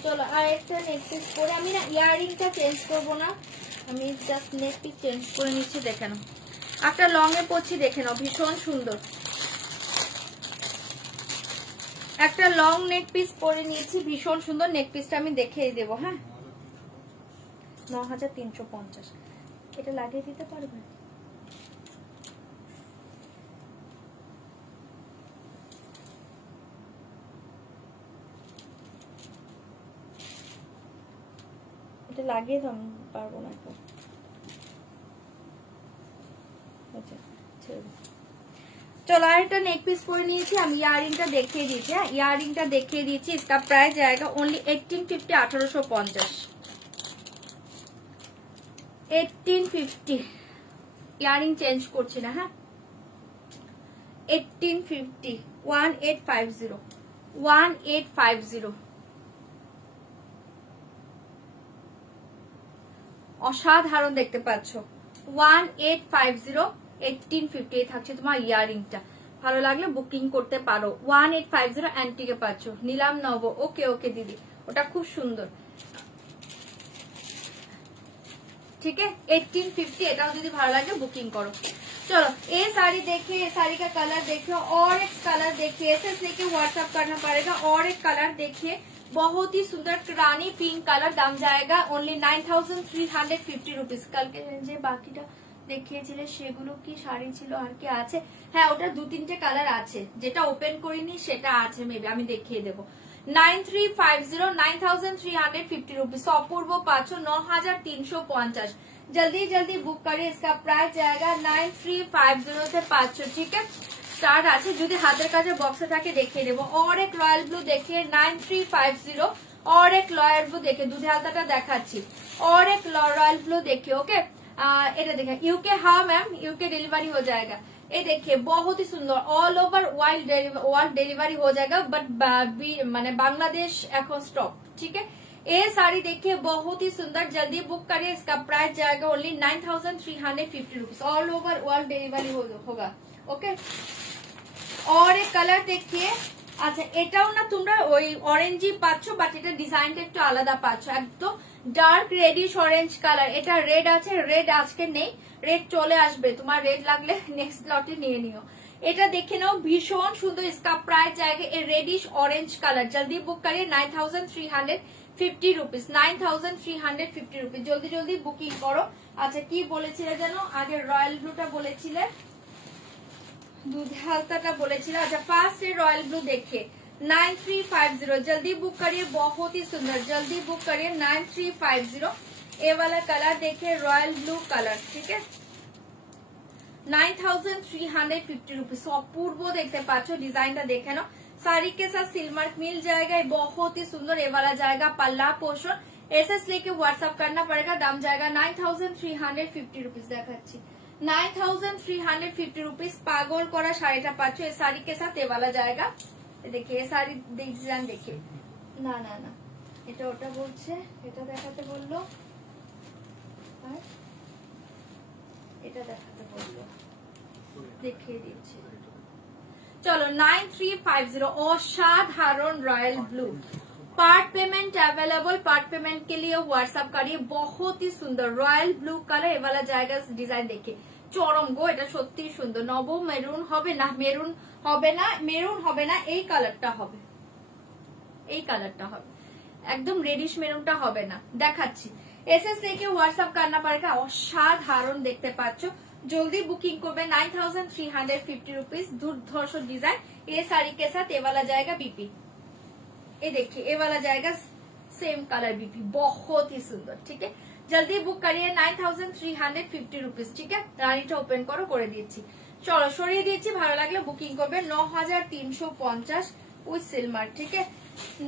চলো আর একটা নেক পিস পরে, আমি না ইয়াররিংটা চেঞ্জ করবো না, আমি জাস্ট নেক পিস চেঞ্জ করে নিচ্ছি। দেখে নাও, একটা লং এ পরছি, দেখে নাও ভীষণ সুন্দর একটা লং নেক পিস পরে নিয়েছি, ভীষণ সুন্দর। নেক পিসটা আমি দেখিয়ে দেবো, হ্যাঁ 9350। এটা লাগিয়ে দিতে পারবে? এটা লাগিয়ে তো আমি পারবো না এখন। আচ্ছা चलो आर नेक पीस परे নিয়েছি আমি, ইয়ারিংটা দেখিয়ে দিচ্ছি। হ্যাঁ ইয়ারিংটা দেখিয়ে দিচ্ছি, इसका प्राइस जाएगा ओनली 1850, 1850, 1850। ইয়ারিং চেঞ্জ করছি না, হ্যাঁ 1850, 1850, 1850। অসাধারণ দেখতে পাচ্ছ, 1850, 1850 থাকছে তোমার ইয়ারিংটা। ভালো লাগলে বুকিং করতে পারো। 1850 অ্যান্টিকে পাচ্ছ, নিলাম নব। ওকে ওকে দিদি, ওটা খুব সুন্দর, ठीक है 1850। এটাও যদি ভালো লাগে বুকিং করো। चलो ये साड़ी देखिए, ये साड़ी का कलर देखिए, और एक कलर देखिए, ऐसे लेके व्हाट्सएप करना पड़ेगा। और एक कलर देखिए, बहुत ही सुंदर रानी पिंक कलर, दाम जाएगा ओनली 9350 रुपीज। কালকে যে বাকিটা দেখিয়েছিলে সেগুলো কি শাড়ি ছিল আর কি আছে? হ্যাঁ ওটা দু তিনটে কালার আছে, যেটা ওপেন করিনি সেটা আছে, মেবি আমি দেখিয়ে দেবো। 9350, 9350 रुपीज। अपूर्व पाँच 9350। जल्दी जल्दी बुक करिए, इसका प्राइस जाएगा 9350 से 500, ठीक है। स्टार्ट আছে, যদি হাতের কাছে বক্সে থাকে দেখিয়ে দেবো। और एक रॉयल ब्लू देखिए 9350, और एक रॉयल ब्लू देखिए, दूधे हालताটা देखाচ্ছি। और एक रॉयल ब्लू देखिए, ओके এটা দেখে यूके, हाँ मैम यूके डिलीवरी हो जाएगा। ये देखिए बहुत ही सुंदर, ऑल ओवर वर्ल्ड डिलीवरी हो जाएगा, बट माने बांग्लादेश এখন स्टॉप, ठीक है। ये साड़ी देखिए बहुत ही सुंदर, जल्दी बुक करिए, इसका प्राइस जाएगा only 9350 rupees. All over world delivery होगा, ओके। और एक कलर देखिए, আচ্ছা এটাও না তোমরা ওই অরেঞ্জই পাচ্ছ, বাট এটা ডিজাইনটা একটু আলাদা পাচ্ছ, একদম ডার্ক রেডিশ অরেঞ্জ কালার। এটা রেড আছে, রেড আজকে নেই, রেড চলে আসবে, তোমার রেড লাগলে নেক্সট লটে নিয়ে নিও। এটা দেখে নাও ভীষণ সুন্দর, इसका प्राइस जाएगा ये रेडिश ऑरेंज कलर। जल्दी बुक करिए 9350 रुपीज, 9350 रुपीज। জলদি জলদি বুকিং করো। আচ্ছা কি বলেছিলে জানো, আগে রয়্যাল ব্লুটা বলেছিলে, दूध हल्का बोलेছিলাম। अच्छा फास्ट रॉयल ब्लू देखिए 9350, जल्दी बुक करिए, बहुत ही सुंदर, जल्दी बुक करिए 9350। ये वाला कलर देखिए रॉयल ब्लू कलर, ठीक है 9350 रुपीज। अपूर्व देखते पाचो, डिजाइन देखे ना, साड़ी के साथ सिलमार्क मिल जाएगा, बहुत ही सुंदर। ये वाला जाएगा पल्ला पोर्शन, एसएस लेके व्हाट्सअप करना पड़ेगा, दाम जाएगा 9350 रुपीज। देखाচ্ছি 9350 रुपीज। पागल करा শাড়িটা পাচ্ছ এই শাড়ি के साथ, ये वाला जाएगा। देखिए ये শাড়ি ডিজাইন देखिए, না না না এটা ওটা বলছে, এটা দেখাতে বললো, আর এটা দেখাতে বললো, দেখিয়ে দিচ্ছি। চলো 9350, असाधारण royal blue. Part payment available, part payment के लिए व्हाट्सएप करिए। बहुत ही सुंदर रॉयल ब्लू कलर, ये वाला जाएगा डिजाइन देखिए চরম গো, এটা সত্যি সুন্দর। নব মেরুন হবে না, মেরুন হবে না, মেরুন হবে না, এই কালারটা হবে, এই কালারটা হবে, একদম রেডিশ মেরুনটা হবে না। দেখাচ্ছি এসএস लेके व्हाट्सएप करना पड़ेगा। অসাধারণ দেখতে পাচ্ছ, जल्दी बुकिंग করবে 9350 रुपीज। दुर्धर्ष डिजाइन, ये साड़ी के साथ ये वाला जाएगा बीपी। ये देखिए ये वाला जाएगा सेम कलर बीपी, बहुत ही सुंदर, ठीक है जल्दी बुक करिए 9350 रुपीज, ठीक है। রানীটা ওপেন করো, করে দিয়েছি। চলো সরিয়ে দিয়েছি, ভালো লাগলে বুকিং করবে। 9350 উইথ সিলমার, ঠিক है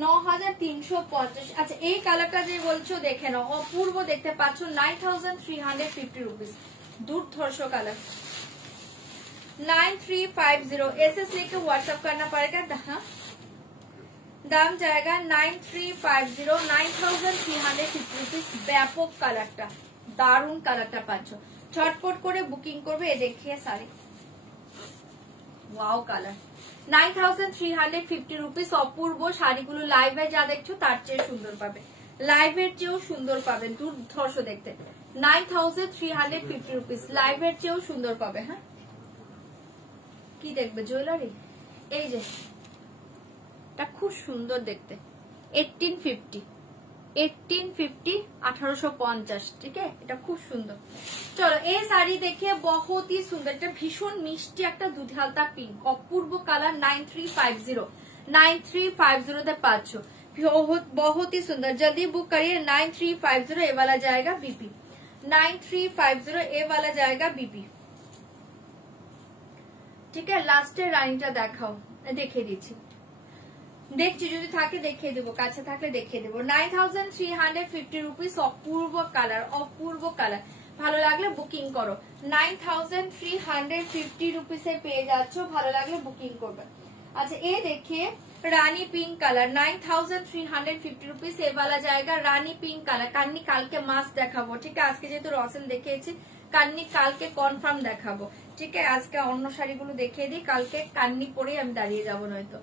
9350। আচ্ছা এই কালারটা যে বলছো দেখে নাও, অপূর্ব দেখতে পাচ্ছ 9350 रुपीज। दुर्धर्ष कलर 9350, एसएस लेके व्हाट्सएप करना पड़ेगा। दाम जाएगा 9350, 9350 रुपीज। ব্যাপক কালারটা, দারুন কালারটা পাচ্ছ, ছটপট করে বুকিং করবে। এ দেখিয়ে শাড়ি, ওয়াও কালার 9350 रुपीज। অপূর্ব শাড়িগুলো লাইভে যা দেখছো তার চেয়ে সুন্দর পাবে, লাইভের চেয়েও সুন্দর পাবে, দুর্ধর্ষ দেখতে। 9350 रुपीज, লাইভের চেয়েও সুন্দর পাবে। হ্যাঁ কি দেখবে জুয়েলারি, এই যে এটা খুব সুন্দর দেখতে 1850, 1850, ঠিক है এটা খুব সুন্দর। চলো এই শাড়ি দেখে बहुत ही सुंदर, এটা ভীষণ মিষ্টি একটা দুধ হালতা পিঙ্ক, অপূর্ব কালার 9350 তে পাচ্ছ, बहुत ही सुंदर। जल्दी बुक करिए 9350। ये वाला जाएगा बीपी 9350, ये वाला जाएगा बीपी, ठीक है। লাস্টের রানীটা দেখাও, দেখিয়ে দিচ্ছি, দেখছি যদি থাকে দেখিয়ে দেবো, কাছে থাকলে দেখিয়ে দেবো। 9350 रुपीज। অপূর্ব কালার, অপূর্ব কালার, ভালো লাগলে বুকিং করো। 9350 रुपीज পেয়ে যাচ্ছ, ভালো লাগলে বুকিং করবে। अच्छा ये देखिए रानी पिंक कलर 9350 रुपीज। ये वाला जाएगा रानी पिंक कलर। कान्नी कालके मास्क देखाबो, ठीक है आज के जेहेतु रसेल देখিয়েছি, कान्नी कालके कनफार्म देखाबो, ठीक है। आज के अन्य শাড়িগুলো দেখিয়ে দিই, কালকে কান্নি পরে আমি দাঁড়িয়ে যাব নয়তো।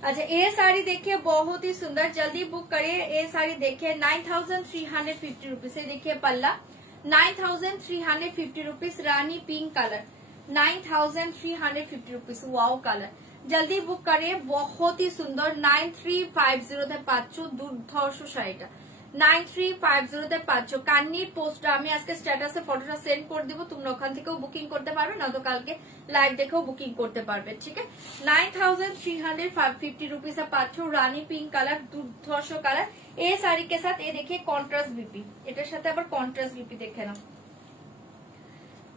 अच्छा ये साड़ी देखिए बहुत ही सुंदर, जल्दी बुक करिए। ये साड़ी देखिए 9350 रुपीज। ये देखिए पल्ला 9350 रुपीज, रानी pink colour 9350 rupees. Wow colour, जल्दी बुक करिए, बहुत ही सुंदर। 9350 তে পাচ্ছ দুর্ধর্ষ শাড়িটা, 9350 তে পাচ্ছ। কান্নির পোস্টটা আমি আজকে স্ট্যাটাসে ফটোটা সেন্ড করে দিব, তোমরা ওখান থেকেও বুকিং করতে পারবে, না তো কালকে লাইভ দেখেও বুকিং করতে পারবে, ঠিক আছে। 9350 रुपीज পাচ্ছ রানী পিঙ্ক কালার, দুর্ধর্ষ কালার। এই শাড়ি के साथ ये देखिए কন্ট্রাস্ট বিপি, এটার সাথে আবার কন্ট্রাস্ট বিপি দেখে নাও।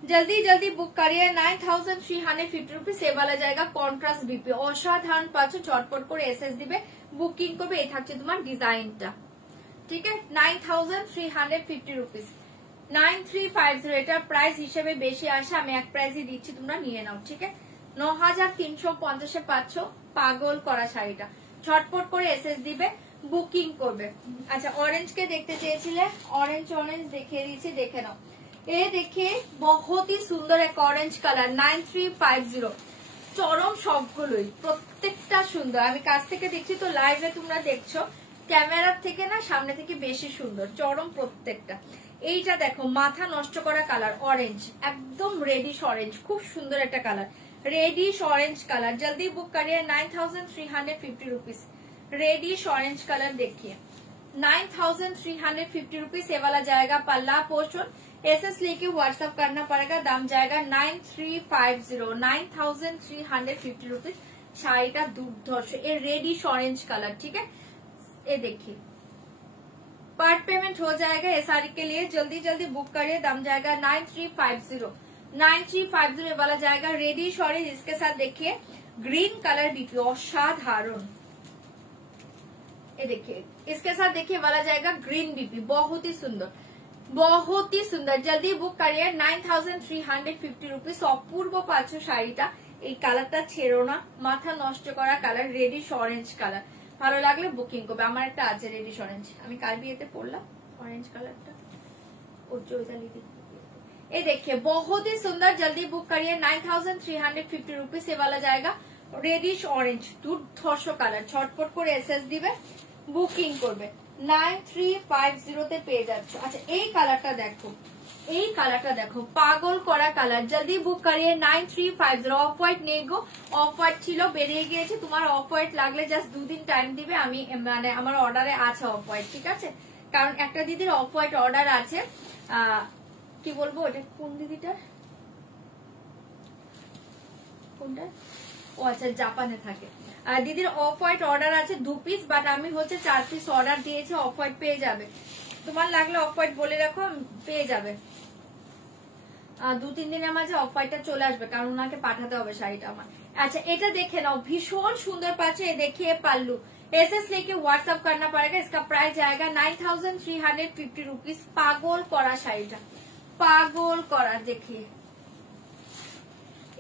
जल्दी जल्दी बुक करिए 9350 रुपीज। ये वाला जाएगा কন্ট্রাস্ট বিপি, অসাধারণ পাচ্ছ, চটপট করে এসএস দিবে, বুকিং করবে। এই থাকছে তোমার ডিজাইনটা, ঠিক है 9350 रुपीज। 9350 এটার প্রাইস হিসেবে বেশি আসে, আমি এক প্রাইসই দিচ্ছি, তোমরা নিয়ে নাও, ঠিক আছে। 9350 এ পাচ্ছ পাগল করা শাড়িটা, ছটপট করে এসএস দিবে, বুকিং করবে। আচ্ছা অরেঞ্জ কে দেখতে চেয়েছিলে, অরেঞ্জ অরেঞ্জ দেখিয়ে দিচ্ছি, দেখে নাও। ये देखिए बहुत ही सुंदर एक ऑरेंज कलर 9350। চরম সবগুলোই, প্রত্যেকটা সুন্দর। আমি কাছ থেকে দেখছি তো, লাইভে তোমরা দেখছো, ক্যামেরার থেকে না সামনে থেকে বেশি সুন্দর, চরম প্রত্যেকটা। এইটা দেখো মাথা নষ্ট করা কালার, অরেঞ্জ, একদম রেডিশ অরেঞ্জ, খুব সুন্দর একটা কালার, रेडिश ऑरेंज कलर। जल्दी बुक करिए 9350 रुपीज। रेडिश ऑरेंज कलर देखिए 9350 रुपीज। ये वाला जाएगा पल्ला पोर्शन, एसएस लेके व्हाट्सएप करना पड़ेगा, दाम जाएगा 9350, 9350 रुपीज। শাড়িটা দুর্ধর্ষ, এর রেডিশ অরেঞ্জ কালার, ठीक है। ये देखिए पार्ट पेमेंट हो जाएगा ये साड़ी के लिए, जल्दी जल्दी बुक करिए, दाम जाएगा 9350, 9350 वाला जाएगा रेडिश ऑरेंज। इसके साथ देखिए ग्रीन कलर बीपी असाधारण, ये देखिए इसके साथ देखिए वाला जाएगा ग्रीन बीपी, बहुत ही सुंदर, बहुत ही सुंदर। जल्दी बुक करिए 9350 रुपीज। অপূর্ব পাচ্ছ শাড়িটা, এই কালারটা ছেড়ো না, মাথা নষ্ট করা কালার, রেডিশ অরেঞ্জ কালার। ভালো লাগলে বুকিং করবে। আমার একটা আছে রেডিশ অরেঞ্জ, আমি কাল বিয়েতে পরলাম ऑरेंज কালারটা, ये देखिए बहुत ही सुंदर। जल्दी बुक करिए 9350 रुपीज से वाला जाएगा रेडिश ऑरेंज, দুর্ধর্ষ কালার। ছটপট করে এসএস দিবে, বুকিং করবে, 9350 তে পেয়ে যাচ্ছ। আচ্ছা এই কালারটা দেখো, এই কালারটা দেখো, পাগল করা কালার। জলদি বুক করিয়ে 9350। অফ হোয়াইট নেই গো, অফ হোয়াইট ছিল বেরিয়ে গিয়েছে, তোমার অফ হোয়াইট লাগলে জাস্ট 2 দিন টাইম দিবে, আমি মানে আমার অর্ডারে আছে অফ হোয়াইট, ঠিক আছে। কারণ একটা দিদির অফ হোয়াইট অর্ডার আছে, কি বলবো এটা কোন দিদিটার, কোনটা, ও আচ্ছা জাপানে থাকে, দিদির অফ হোয়াইট অর্ডার আছে 2 পিস, বাট আমি হচ্ছে 4 পিস অর্ডার দিয়েছি, অফ হোয়াইট পেয়ে যাবে। তোমার লাগলে অফ হোয়াইট বলে রাখো, পেয়ে যাবে। 2-3 দিনের মাঝে অফ হোয়াইটটা চলে আসবে, কারণ ওনাকে পাঠাতে হবে শাড়িটা আমার। আচ্ছা এটা দেখে নাও, ভীষণ সুন্দর পাচ্ছে। देखिए पल्लू, एसएस लेके व्हाट्सएप करना पड़ेगा, इसका प्राइस जाएगा 9350 रुपीज। পাগল করা শাড়িটা, পাগল করা। দেখিয়ে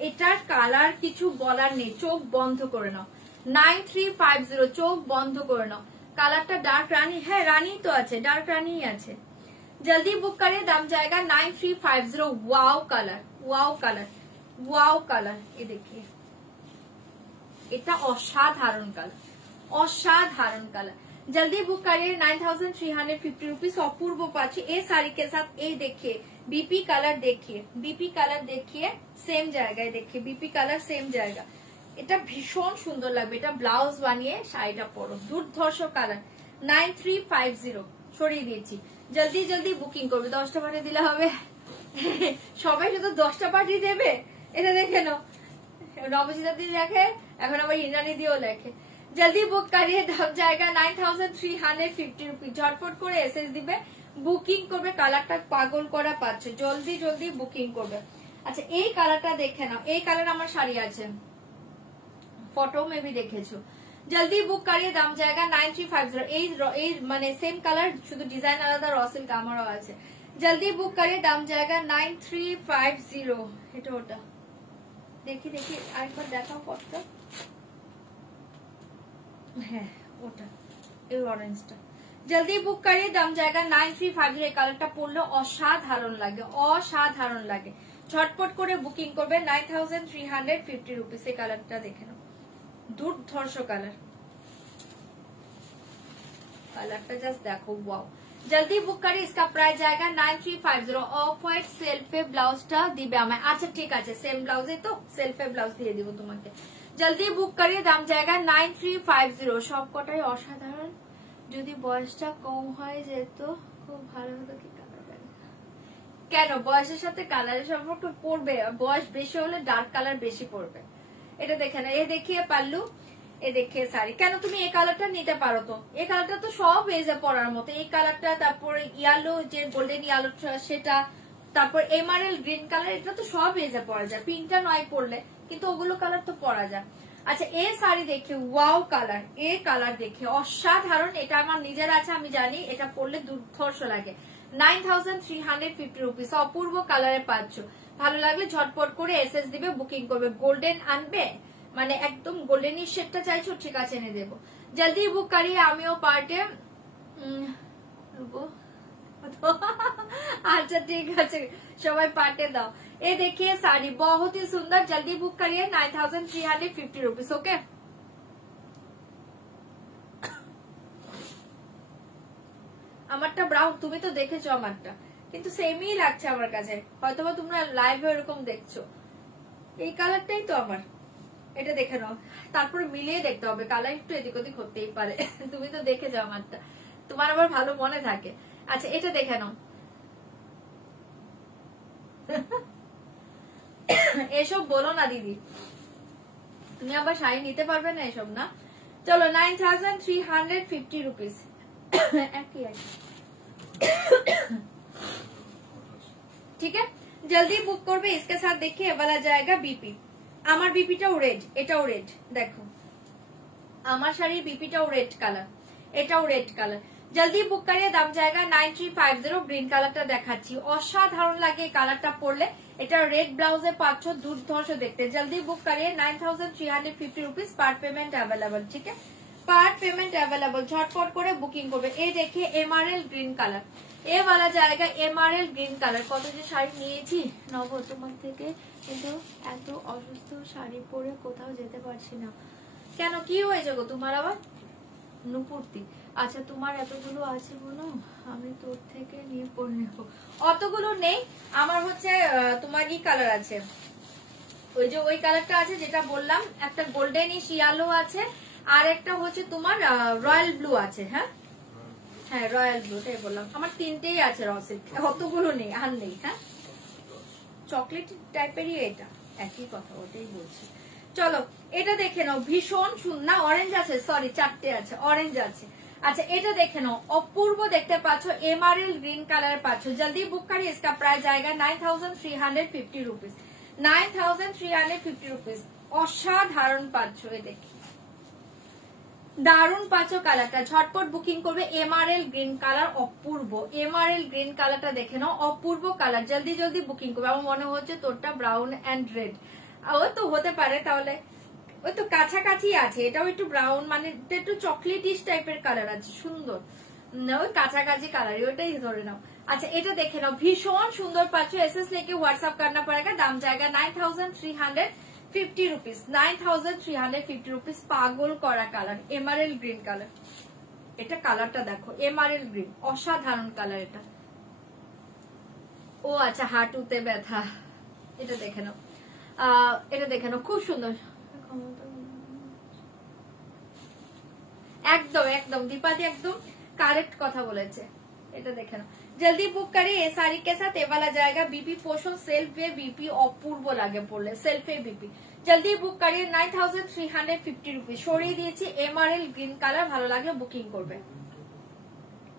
এটার কালার কিছু বলার নেই, চোখ বন্ধ করে নাও। 9350, চোখ বন্ধ করে নাও। কালারটা ডার্ক রানী, হ্যাঁ রানী তো আছে, ডার্ক রানী আছে। जल्दी बुक करिए, दाम जाएगा 9350। Wow colour, wow colour, wow colour, ये देखिए এটা অসাধারণ কালার, অসাধারণ কালার। जल्दी बुक करिए 9350 रुपीज। অপূর্ব পাচ্ছি এই শাড়ি के साथ। ये देखिए बीपी कलर, देखिए बीपी कलर, देखिए सेम জায়গায়, देखिए बीपी कलर सेम জায়গা। এটা ভীষণ সুন্দর লাগবে, এটা ব্লাউজ বানিয়ে শাড়িটা পরো, দুর্ধর্ষ কালার। 9350 সরিয়ে দিয়েছি। জলদি জলদি বুকিং করবে, 10টা পাঠিয়ে দিলে হবে। সবাই শুধু 10টা পাঠিয়ে দেবে, এটা দেখে নাও। নবজিতা দি লেখে, এখন আবার ইন্দ্রাণী দিও লেখে। জলদি বুক করিয়ে, দাম জায়গা 9350 रुपीज। ঝটপট করে এসএস দিবে, বুকিং করবে। কালারটা পাগল করা পাচ্ছে, জলদি জলদি বুকিং করবে। আচ্ছা এই কালারটা দেখে নাও, এই কালার আমার শাড়ি আছে, ফটো মে ভি দেখেছো। जल्दी बुक करिए, दाम जाएगा 9350। এই মানে সেম কালার, শুধু ডিজাইন আলাদা, রসেল কামারও আছে। जल्दी बुक करिए, दाम जाएगा 9350। এটা ওটা দেখি দেখি আরেকবার দেখাও ফটোটা, হ্যাঁ ওটা, এই অরেঞ্জটা। जल्दी बुक करिए, दाम जाएगा 9350। এই কালারটা পরলে অসাধারণ লাগে, অসাধারণ লাগে। ঝটপট করে বুকিং করবে 9350 रुपीज। এই কালারটা দেখে নাও, দুর্ধর্ষ কালার, কালারটা জাস্ট দেখো, ওয়াও। जल्दी बुक करिए, इसका प्राइस जाएगा 9350। অফ হোয়াইট সেলফে ব্লাউজটা দিবে আমায়। আচ্ছা ঠিক আছে, সেম ব্লাউজে তো সেলফে ব্লাউজ দিয়ে দিব তোমাকে। जल्दी बुक करिए, दाम जाएगा 9350। সব কটাই অসাধারণ। যদি বয়সটা কম হয়ে যেত খুব ভালো হতো। কি কালার, কেন বয়সের সাথে কালারের সম্পর্ক পড়বে? বয়স বেশি হলে ডার্ক কালার বেশি পড়বে। এটা দেখে না, এ দেখিয়ে পাল্লু, এ দেখিয়ে শাড়ি। কেন তুমি এই কালারটা নিতে পারো তো, এই কালারটা তো সব এজে পরার মতো। এই কালারটা, তারপরে ইয়েলো যে গোল্ডেন ইয়েলো সেটা, তারপর এমারেল গ্রিন কালার, এটা তো সব এজে পরা যায়। পিঙ্কটা নয় পরলে, কিন্তু ওগুলো কালার তো পরা যায়। আচ্ছা এই শাড়ি দেখে ওয়াও কালার, এই কালার দেখে অসাধারণ। এটা আমার নিজের আছে, আমি জানি এটা পরলে দুর্ধর্ষ লাগে। 9350 रुपीज। অপূর্ব কালারে পাচ্ছ। ভালো লাগলে ঝটপট করে এসএস দিবে, বুকিং করবে। গোল্ডেন আনবে, মানে একদম গোল্ডেনিশ শেডটা চাইছো, ঠিক আছে এনে দেবো। জলদি বুক করিয়ে, আমিও পার্টে। আচ্ছা ঠিক আছে, সবাই পার্টে দাও। ये देखिए साड़ी बहुत ही सुंदर। जल्दी बुक करिए 9350 रुपीज। ओके আমারটা ব্রাউন, তুমি তো দেখেছো আমারটা, কিন্তু সেমই লাগছে আমার কাছে। হয়তোবা তোমরা লাইভে এরকম দেখছো। এই কালারটাই তো আমার, এটা দেখে নাও। তারপরে মিলিয়ে দেখতে হবে, কালার একটু এদিক ওদিক হতেই পারে। তুমি তো দেখেছো আমারটা, তোমার আবার ভালো মনে থাকে। আচ্ছা এটা দেখে নাও, এসব বলো না দিদি, তুমি আবার শাড়ি নিতে পারবে না এসব না। চলো 9350 রুপিস। একই একই, ठीक है। जल्दी बुक করবে। इसके साथ देखिए ये वाला जाएगा बीपी। আমার বিপিটাও রেড, এটাও রেড। দেখো আমার শাড়ির বিপিটাও রেড কালার, এটাও রেড কালার। জলদি বুক করিয়ে, দাম জায়গা 9350। গ্রিন কালারটা দেখাচ্ছি, অসাধারণ লাগে এই কালারটা পরলে। এটা রেড ব্লাউজে পাচ্ছ, দুর্ধর্ষ দেখতে। জলদি বুক করিয়ে 9350 রুপিস। পার্ট পেমেন্ট অ্যাভেলেবল, ঠিক আছে, পার্ট পেমেন্ট অ্যাভেলেবল। ঝটপট করে বুকিং করবে। এই দেখে এমআরএল গ্রিন কালার, এ वाला জায়গা এমআরএল গ্রিন কালার। কত যে শাড়ি নিয়েছি নব তোমার থেকে, কিন্তু এত অসুস্থ শাড়ি পরে কোথাও যেতে পারছি না। কেন, কি হয়েছে গো তোমার আবার? নুপুরতি, আচ্ছা তোমার এতগুলো আছে বলো, আমি তোর থেকে নিয়ে পরে নেব। অতগুলো নেই আমার, হচ্ছে তোমার কি কালার আছে, ওই যে ওই কালারটা আছে যেটা বললাম, একটা গোল্ডেনিশ ইয়েলো আছে, আর একটা হচ্ছে তোমার রয়্যাল ব্লু আছে। হ্যাঁ হ্যাঁ, রয়্যাল ব্লুটাই বললাম। আমার তিনটেই আছে র সিল্ক, অতগুলো নেই, আর নেই। হ্যাঁ, চকলেট টাইপেরই এটা, একই কথা, ওটাই বলছি। চলো এটা দেখে নাও, ভীষণ সুন্দর। না অরেঞ্জ আছে, সরি, চারটে আছে, অরেঞ্জ আছে। আচ্ছা এটা দেখে নাও, অপূর্ব দেখতে পাচ্ছ, এমআরএল গ্রিন কালার পাচ্ছ। জলদি বুক করি। इसका प्राइस जाएगा 9350 রুপিস। 9350 রুপিস, অসাধারণ পাচ্ছ। এই দেখে দারুণ পাচ্ছ কালারটা, ঝটপট বুকিং করবে। এমআরএল গ্রিন কালার অপূর্ব, এমআরএল গ্রিন কালারটা দেখে নাও, অপূর্ব কালার। জলদি জলদি বুকিং করবে। আমার মনে হচ্ছে তোরটা ব্রাউন এন্ড রেড, ও তো হতে পারে, তাহলে ওই তো কাছাকাছি আছে। এটাও একটু ব্রাউন, মানে একটু চকলেটিশ টাইপের কালার আছে, সুন্দর, ওই কাছাকাছি কালার, ওইটাই ধরে নাও। আচ্ছা এটা দেখে নাও, ভীষণ সুন্দর পাচ্ছ। এসএস लेके व्हाट्सएप करना पड़ेगा। দাম জায়গা 9350 রুপিস। 9350 রুপিস। পাগল করা কালার, এমআরএল গ্রিন কালার। এটা কালারটা দেখো, এমআরএল গ্রিন, অসাধারণ কালার এটা। ও আচ্ছা, হাঁটুতে ব্যথা, এটা দেখে নাও, এটা দেখে নাও, খুব সুন্দর। একদম একদম দীপাদি একদম কারেক্ট কথা বলেছে। এটা দেখে নাও, জলদি বুক করি। এ শাড়ি के साथ ये वाला जाएगा बीपी पोषण सेल्फ वे बीपी, অপূর্ব লাগে পড়লে, সেলফে বিপি। জলদি বুক করিয়ে 9350 রুপিস। সরিয়ে দিয়েছি এমআরএল গ্রিন কালার, ভালো লাগলে বুকিং করবে।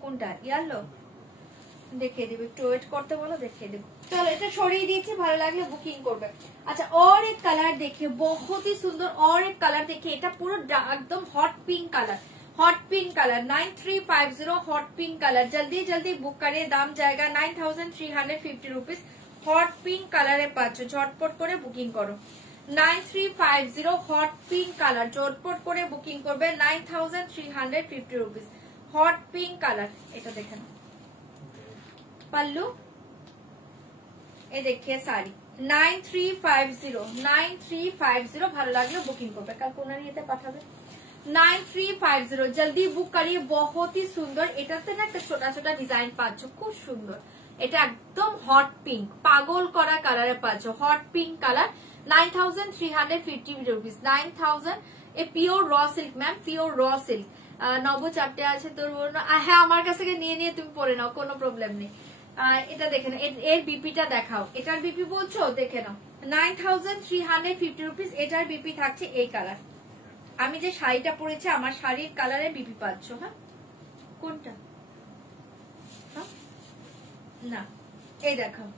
কোনটা ইয়েলো দেখিয়ে দিব, একটু ওয়েট করতে বলো, দেখিয়ে দিব। চলো এটা সরিয়ে দিয়েছি, ভালো লাগলে বুকিং করবে। আচ্ছা और एक कलर देखिए, बहुत ही सुंदर और एक कलर देखिए, এটা পুরো একদম hot pink colour, hot pink colour 9350 hot pink colour. जल्दी जल्दी बुक करिए। दाम जाएगा 9350 রুপিস। हॉट पिंक কালারে পাচ্ছ, ঝটপট করে বুকিং করো। 9350 हॉट पिंक কালার, ঝটপট করে বুকিং করবে। 9350 রুপিস, हॉट पिंक কালার। এটা দেখেন पल्लू, ये देखिए साड़ी 9350 ভালো লাগলে বুকিং করবে, কাল কোন নিতে পাঠাবে। 9350 জলদি বুক করিয়ে। बहुत ही সুন্দর, এটাতে না একটা ছোট ছোট ডিজাইন পাচ্ছ, খুব সুন্দর। এটা একদম হট পিঙ্ক, পাগল করা কালারে পাচ্ছ, হট পিঙ্ক কালার। 9350 রুপিস। 9000। এ pure raw silk ma'am, pure raw silk. নব চারটে আছে তোর, হ্যাঁ আমার কাছ থেকে নিয়ে নিয়ে তুমি পরে নাও, কোনো প্রবলেম নেই। এটা দেখে নাও, এর বিপিটা দেখাও। এটার বিপি বলছো, দেখে নাও। 9350 রুপিস। এটার বিপি থাকছে এই কালার। আমি যে শাড়িটা পরেছি, আমার শাড়ির কালারে বিপি পাচ্ছ। হ্যাঁ কোনটা, না এই দেখাও,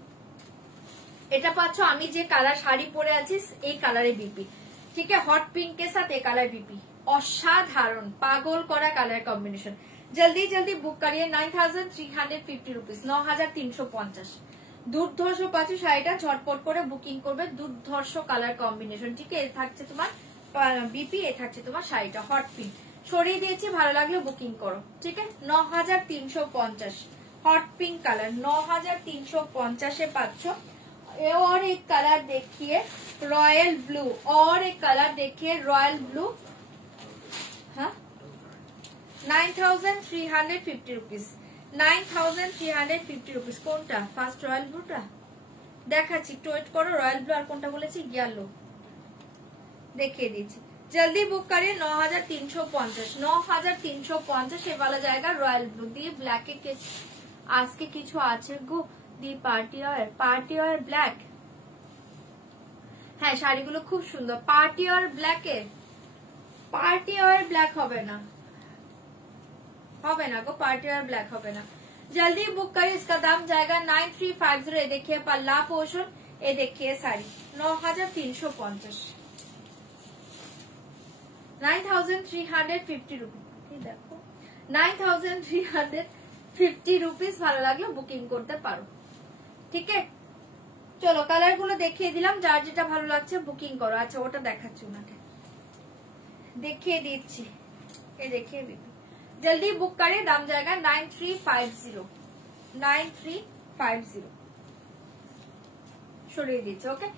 এটা পাচ্ছ। আমি যে কালার শাড়ি পরে আছি এই কালারে বিপি, ঠিক আছে। হট পিঙ্কের সাথে এই কালার বিপি, অসাধারণ পাগল করা কালার কম্বিনেশন। জলদি জলদি বুক করিয়ে। 9350 রুপিস। 9350। দুর্ধর্ষ পাচ্ছ শাড়িটা, ঝটপট করে বুকিং করবে। দুর্ধর্ষ কালার কম্বিনেশন, ঠিক আছে। থাকছে তোমার বিপি, এ থাকছে তোমার শাড়িটা হট পিঙ্ক। সরিয়ে দিয়েছি, ভালো লাগলে বুকিং করো, ঠিক আছে। 9350 हॉट पिंक कलर 9350 पाচ্ছ। और एक कलर देखिए रॉयल ब्लू, और एक कलर देखिए रॉयल ब्लू। हाँ 9350 রুপিস। 9350 রুপিস। কোনটা ফার্স্ট, রয়্যাল ব্লুটা দেখাচ্ছি, একটু ওয়েট করো। রয়্যাল ব্লু আর কোনটা বলেছি, ইয়েলো দেখিয়ে দিচ্ছি। जल्दी बुक करिए। 9350। 9350 ये वाला जाएगा रॉयल ब्लू দিয়ে ব্ল্যাক এ। আজকে কিছু আছে গো দি পার্টি ওয়ার ব্ল্যাক। হ্যাঁ শাড়িগুলো খুব সুন্দর। পার্টি ওয়ার ব্ল্যাকে, পার্টি ওয়ার ব্ল্যাক হবে না, হবে না গো, पार्टी और ब्लैक হবে না। जल्दी बुक करिए, इसका दाम जाएगा 9350। ये देखिए पल्ला पोर्शन, ये देखिए साड़ी 9350, 9350 रुपीज। देखो 9350 रुपीज। ভালো লাগলো বুকিং করতে পারো, ঠিক আছে। চলো কালার গুলো দেখিয়ে দিলাম, যার যেটা ভালো লাগছে বুকিং করো। আচ্ছা ওটা দেখাচ্ছি, ওনাকে দেখিয়ে দিচ্ছি, ये देखिए बेबी, जल्दी बुक करें, दाम जाएगा 9350, 9350 সরিয়ে দিচ্ছে। ওকে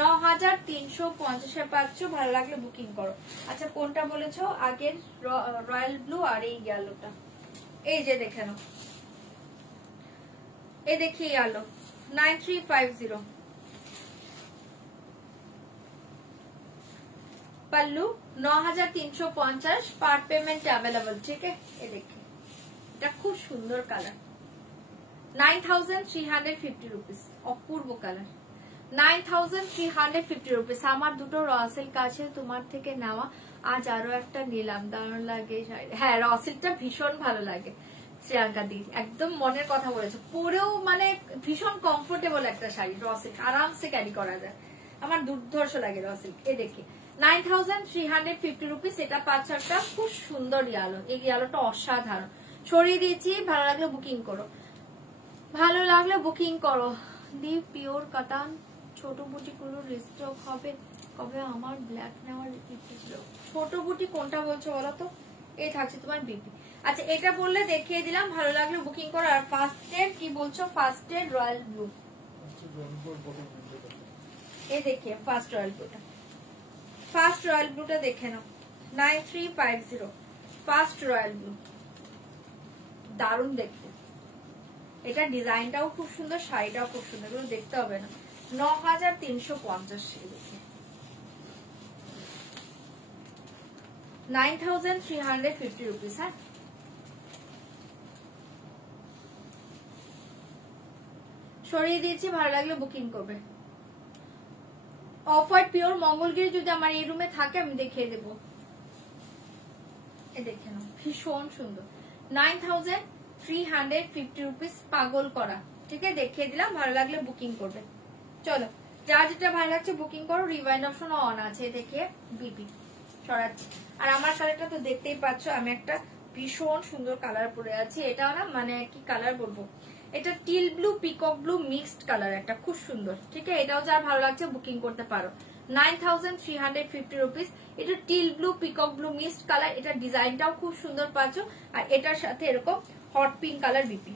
9350 পাচ্ছ, ভালো লাগলে বুকিং করো। আচ্ছা কোনটা বলেছো আগের? রয়্যাল ব্লু আর এই ইয়েলোটা, এই যে দেখে নাও, এই দেখিয়ে ইয়েলো 9350। पल्लू 9350, पार्ट पेमेंट अवेलेबल, ठीक है। ये देखिए এটা খুব সুন্দর কালার, 9350 রুপিস, অপূর্ব কালার, 9350 রুপিস। আমার দুটো র সিল্ক আছে তোমার থেকে নেওয়া, আজ আরো একটা নিলাম, দারুণ লাগে শাড়ি। হ্যাঁ র সিল্কটা ভীষণ ভালো লাগে শ্রেয়াঙ্কা দি, একদম মনের কথা বলেছো। পরেও মানে ভীষণ কমফোর্টেবল একটা শাড়ি, র সিল্ক আরামসে ক্যারি করা যায়, আমার দুর্ধর্ষ লাগে র সিল্ক। এ দেখি 9350 রুপিস। এটা পাঁচ একটা খুব সুন্দর ইয়ালো, এই ইয়ালোটা অসাধারণ। ছড়িয়ে দিয়েছি, ভালো লাগলে বুকিং করো, ভালো লাগলে বুকিং করো। দি পিওর কাতান ছোট বুটি গুলো রিস্টক হবে কবে? আমার ব্ল্যাক নেওয়ার ছোট বুটি কোনটা বলছো বলো তো? এই থাকছে তোমার বিপি। আচ্ছা এটা বললে দেখিয়ে দিলাম, ভালো লাগলে বুকিং করো। আর ফার্স্টের কি বলছো? ফার্স্টের রয়্যাল ব্লু, এই দেখিয়ে ফার্স্ট রয়্যাল ব্লুটা, ফার্স্ট রয়্যাল ব্লুটা দেখে নাও 9350, ফার্স্ট রয়্যাল ব্লু, দারুণ দেখতে। এটা ডিজাইনটাও খুব সুন্দর, শাড়িটাও খুব সুন্দর, এগুলো দেখতে হবে না। 9350, 9350 রুপিস। হ্যাঁ সরিয়ে দিয়েছি, ভালো লাগলে বুকিং করবে। অফ হোয়াইট পিওর মঙ্গলগিরি যদি আমার এই রুমে থাকে আমি দেখিয়ে দেবো, দেখে নাও ভীষণ সুন্দর, 9350 রুপিস, পাগল করা, ঠিক আছে। দেখিয়ে দিলাম, ভালো লাগলে বুকিং করবে। চলো যার যেটা ভালো লাগছে বুকিং করো। রিওয়াইন্ড অপশন অন আছে, দেখিয়ে বিপি সরাচ্ছি। আর আমার কালারটা তো দেখতেই পাচ্ছ, আমি একটা ভীষণ সুন্দর কালার পরে আছি। এটা না মানে কি কালার বলবো, এটা teal blue peacock blue mixed colour, একটা খুব সুন্দর, ঠিক আছে। এটাও যার ভালো লাগছে বুকিং করতে পারো। 9350 রুপিস। এটা teal blue peacock blue mixed colour, এটা ডিজাইনটাও খুব সুন্দর পাচ্ছ। আর এটার সাথে এরকম হট পিঙ্ক কালার बीपी,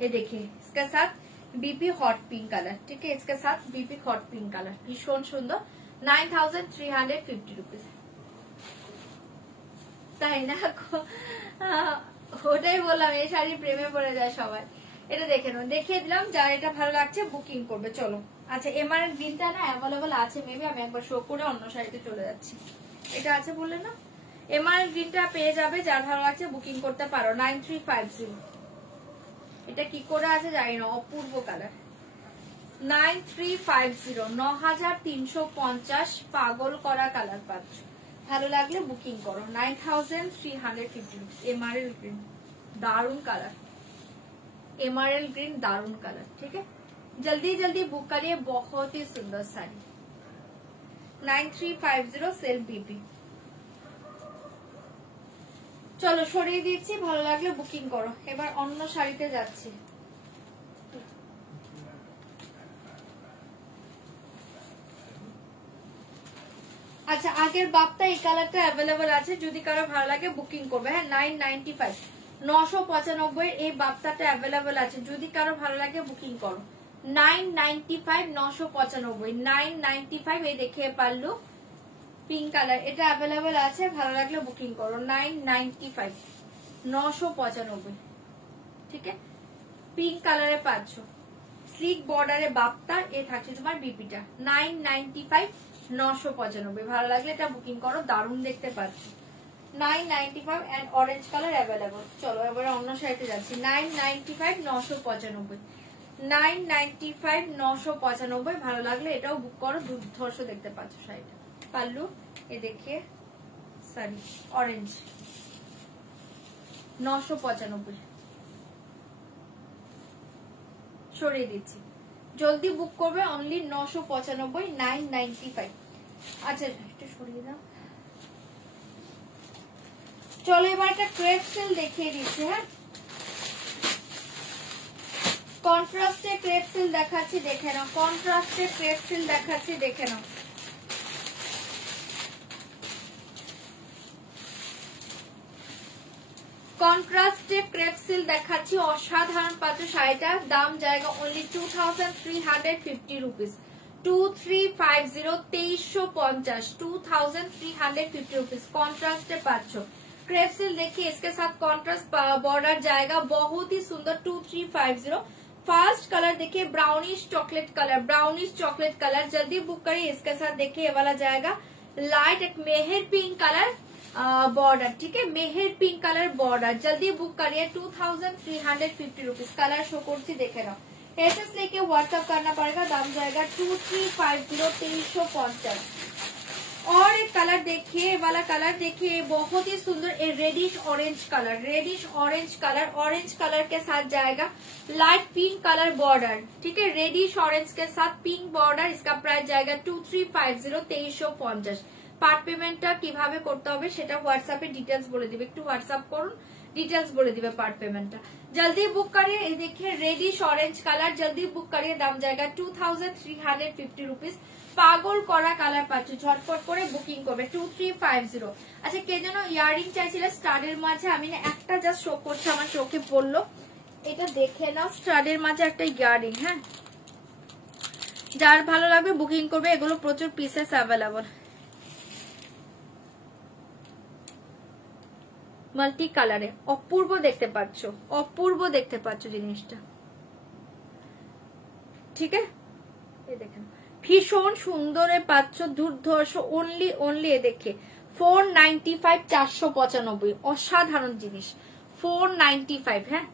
ये देखिए इसके साथ बीपी हॉट पिंक कलर, ठीक है। इसके साथ बीपी हॉट पिंक कलर, भीषण सुंदर, 9350 रुपीज। তাই না, ওটাই বললাম এই শাড়ি প্রেমে পড়ে যায় সবাই। এটা দেখে নাও, দেখিয়ে দিলাম, যার এটা ভালো লাগছে বুকিং করবে। চলো আচ্ছা এমআরএল গ্রিনটা না অ্যাভেলেবল আছে, মেবি আমি একবার শো করে অন্য শাড়িতে চলে যাচ্ছি। এটা আছে বললে না, এমআরএল গ্রিনটা পেয়ে যাবে, যার ভালো লাগছে বুকিং করতে পারো। 9350, এটা কি করে আছে জানি না, অপূর্ব কালার। 9350, 9350, পাগল করা কালার পাচ্ছ, ভালো লাগলে বুকিং করো। 9350 এমআরএল গ্রিন, দারুন কালার, एमआरएल ग्रीन दारुण कलर, ठीक है। जल्दी जल्दी बुक करिए, बहुत ही सुंदर साड़ी। 9350 cell BP. চলো সরিয়ে দিচ্ছি, ভালো লাগলে বুকিং করো। এবার অন্য শাড়িতে যাচ্ছি। আচ্ছা আগের বাপটা এই কালারটা অ্যাভেলেবল আছে, যদি কারো ভালো লাগে বুকিং করবে। হ্যাঁ 995, 995 এই বাপ্তাটা অ্যাভেলেবল আছে, যদি কারো ভালো লাগে বুকিং করো। 995, 995, 995। এই দেখে পারলু পিঙ্ক কালার, এটা অ্যাভেলেবল আছে, ভালো লাগলে বুকিং করো। 995, 995, ঠিক আছে। পিঙ্ক কালারে পাচ্ছ, স্লিক বর্ডারে বাপ্তা, এ থাকছে তোমার বিপিটা। 995, 995, ভালো লাগলে এটা বুকিং করো, দারুণ দেখতে পাচ্ছ। 995 and orange color available। চলো এবারে অন্য শাড়িতে যাচ্ছি। 995, 995, 995 995 ভালো লাগলে এটাও বুক করো। দুর্ধর্ষ দেখতে পাচ্ছ শাড়িটা। পাল্লু এ দেখে সরি অরেঞ্জ 995 সরিয়ে দিচ্ছি। জলদি বুক করবে অনলি 995 995। আচ্ছা একটু সরিয়ে দাও। চলো এবার একটা ক্রেপ সিল্ক দেখিয়ে দিচ্ছি। হ্যাঁ কন্ট্রাস্টে ক্রেপ সিল্ক দেখাচ্ছি দেখে নাও। কন্ট্রাস্টে ক্রেপ সিল্ক দেখাচ্ছি দেখে নাও। কন্ট্রাস্টে ক্রেপ সিল্ক দেখাচ্ছি অসাধারণ পাচ্ছ শাড়িটার দাম জায়গা অনলি 2350 রুপিস। 2350 2350 2350 रुपीज कॉन्ट्रास्ट पाচ্ছ। क्रेप सिल्क देखिए इसके साथ कॉन्ट्रास्ट बॉर्डर जाएगा बहुत ही सुंदर। 2350 फर्स्ट कलर देखिए ब्राउनिश चॉकलेट कलर जल्दी बुक करिए। इसके साथ देखिए ये वाला जाएगा लाइट एक मेहर पिंक कलर बॉर्डर। ठीक है मेहर पिंक कलर बॉर्डर जल्दी बुक करिए। 2350 रुपीज कलर शो करती देखे ना एसएस लेके व्हाट्सएप करना पड़ेगा। दाम जाएगा 2350 2350। और एक कलर देखिए वाला कलर देखिए बहुत ही सुंदर रेडिश ऑरेंज कलर के साथ जाएगा लाइट पिंक कलर बॉर्डर। ठीक है रेडिश ऑरेंज के साथ पिंक बॉर्डर। इसका प्राइस जाएगा 2350 2350। पार्ट पेमेंटটা কিভাবে করতে হবে সেটা হোয়াটসঅ্যাপে ডিটেইলস বলে দিবে। একটু হোয়াটসঅ্যাপ করুন डिटेल्स बोले दिवे पार्ट पेमेंट जल्दी बुक करिए। ये देखिए रेडिश ऑरेंज कलर जल्दी बुक करिए। दाम जाएगा 2350 रुपीज। पागल करा कलर पाচ্ছ झटपट করে বুকিং করবে 2350। আচ্ছা কে যেন ইয়ারিং চাইছিল স্টাডের মাঝে আমি না একটা জাস্ট শো করছি আমার চোখে পড়লো এটা দেখে নাও স্টাডের মাঝে একটা ইয়ারিং। হ্যাঁ যার ভালো লাগবে বুকিং করবে এগুলো প্রচুর পিসেস अवेलेबल। মাল্টি কালারে অপূর্ব দেখতে পাচ্ছ জিনিসটা। ঠিক আছে এই দেখেন ভীষণ সুন্দরে পাচ্ছ দুর্ধর্ষ অনলি দেখে 495 495 অসাধারণ জিনিস 495। হ্যাঁ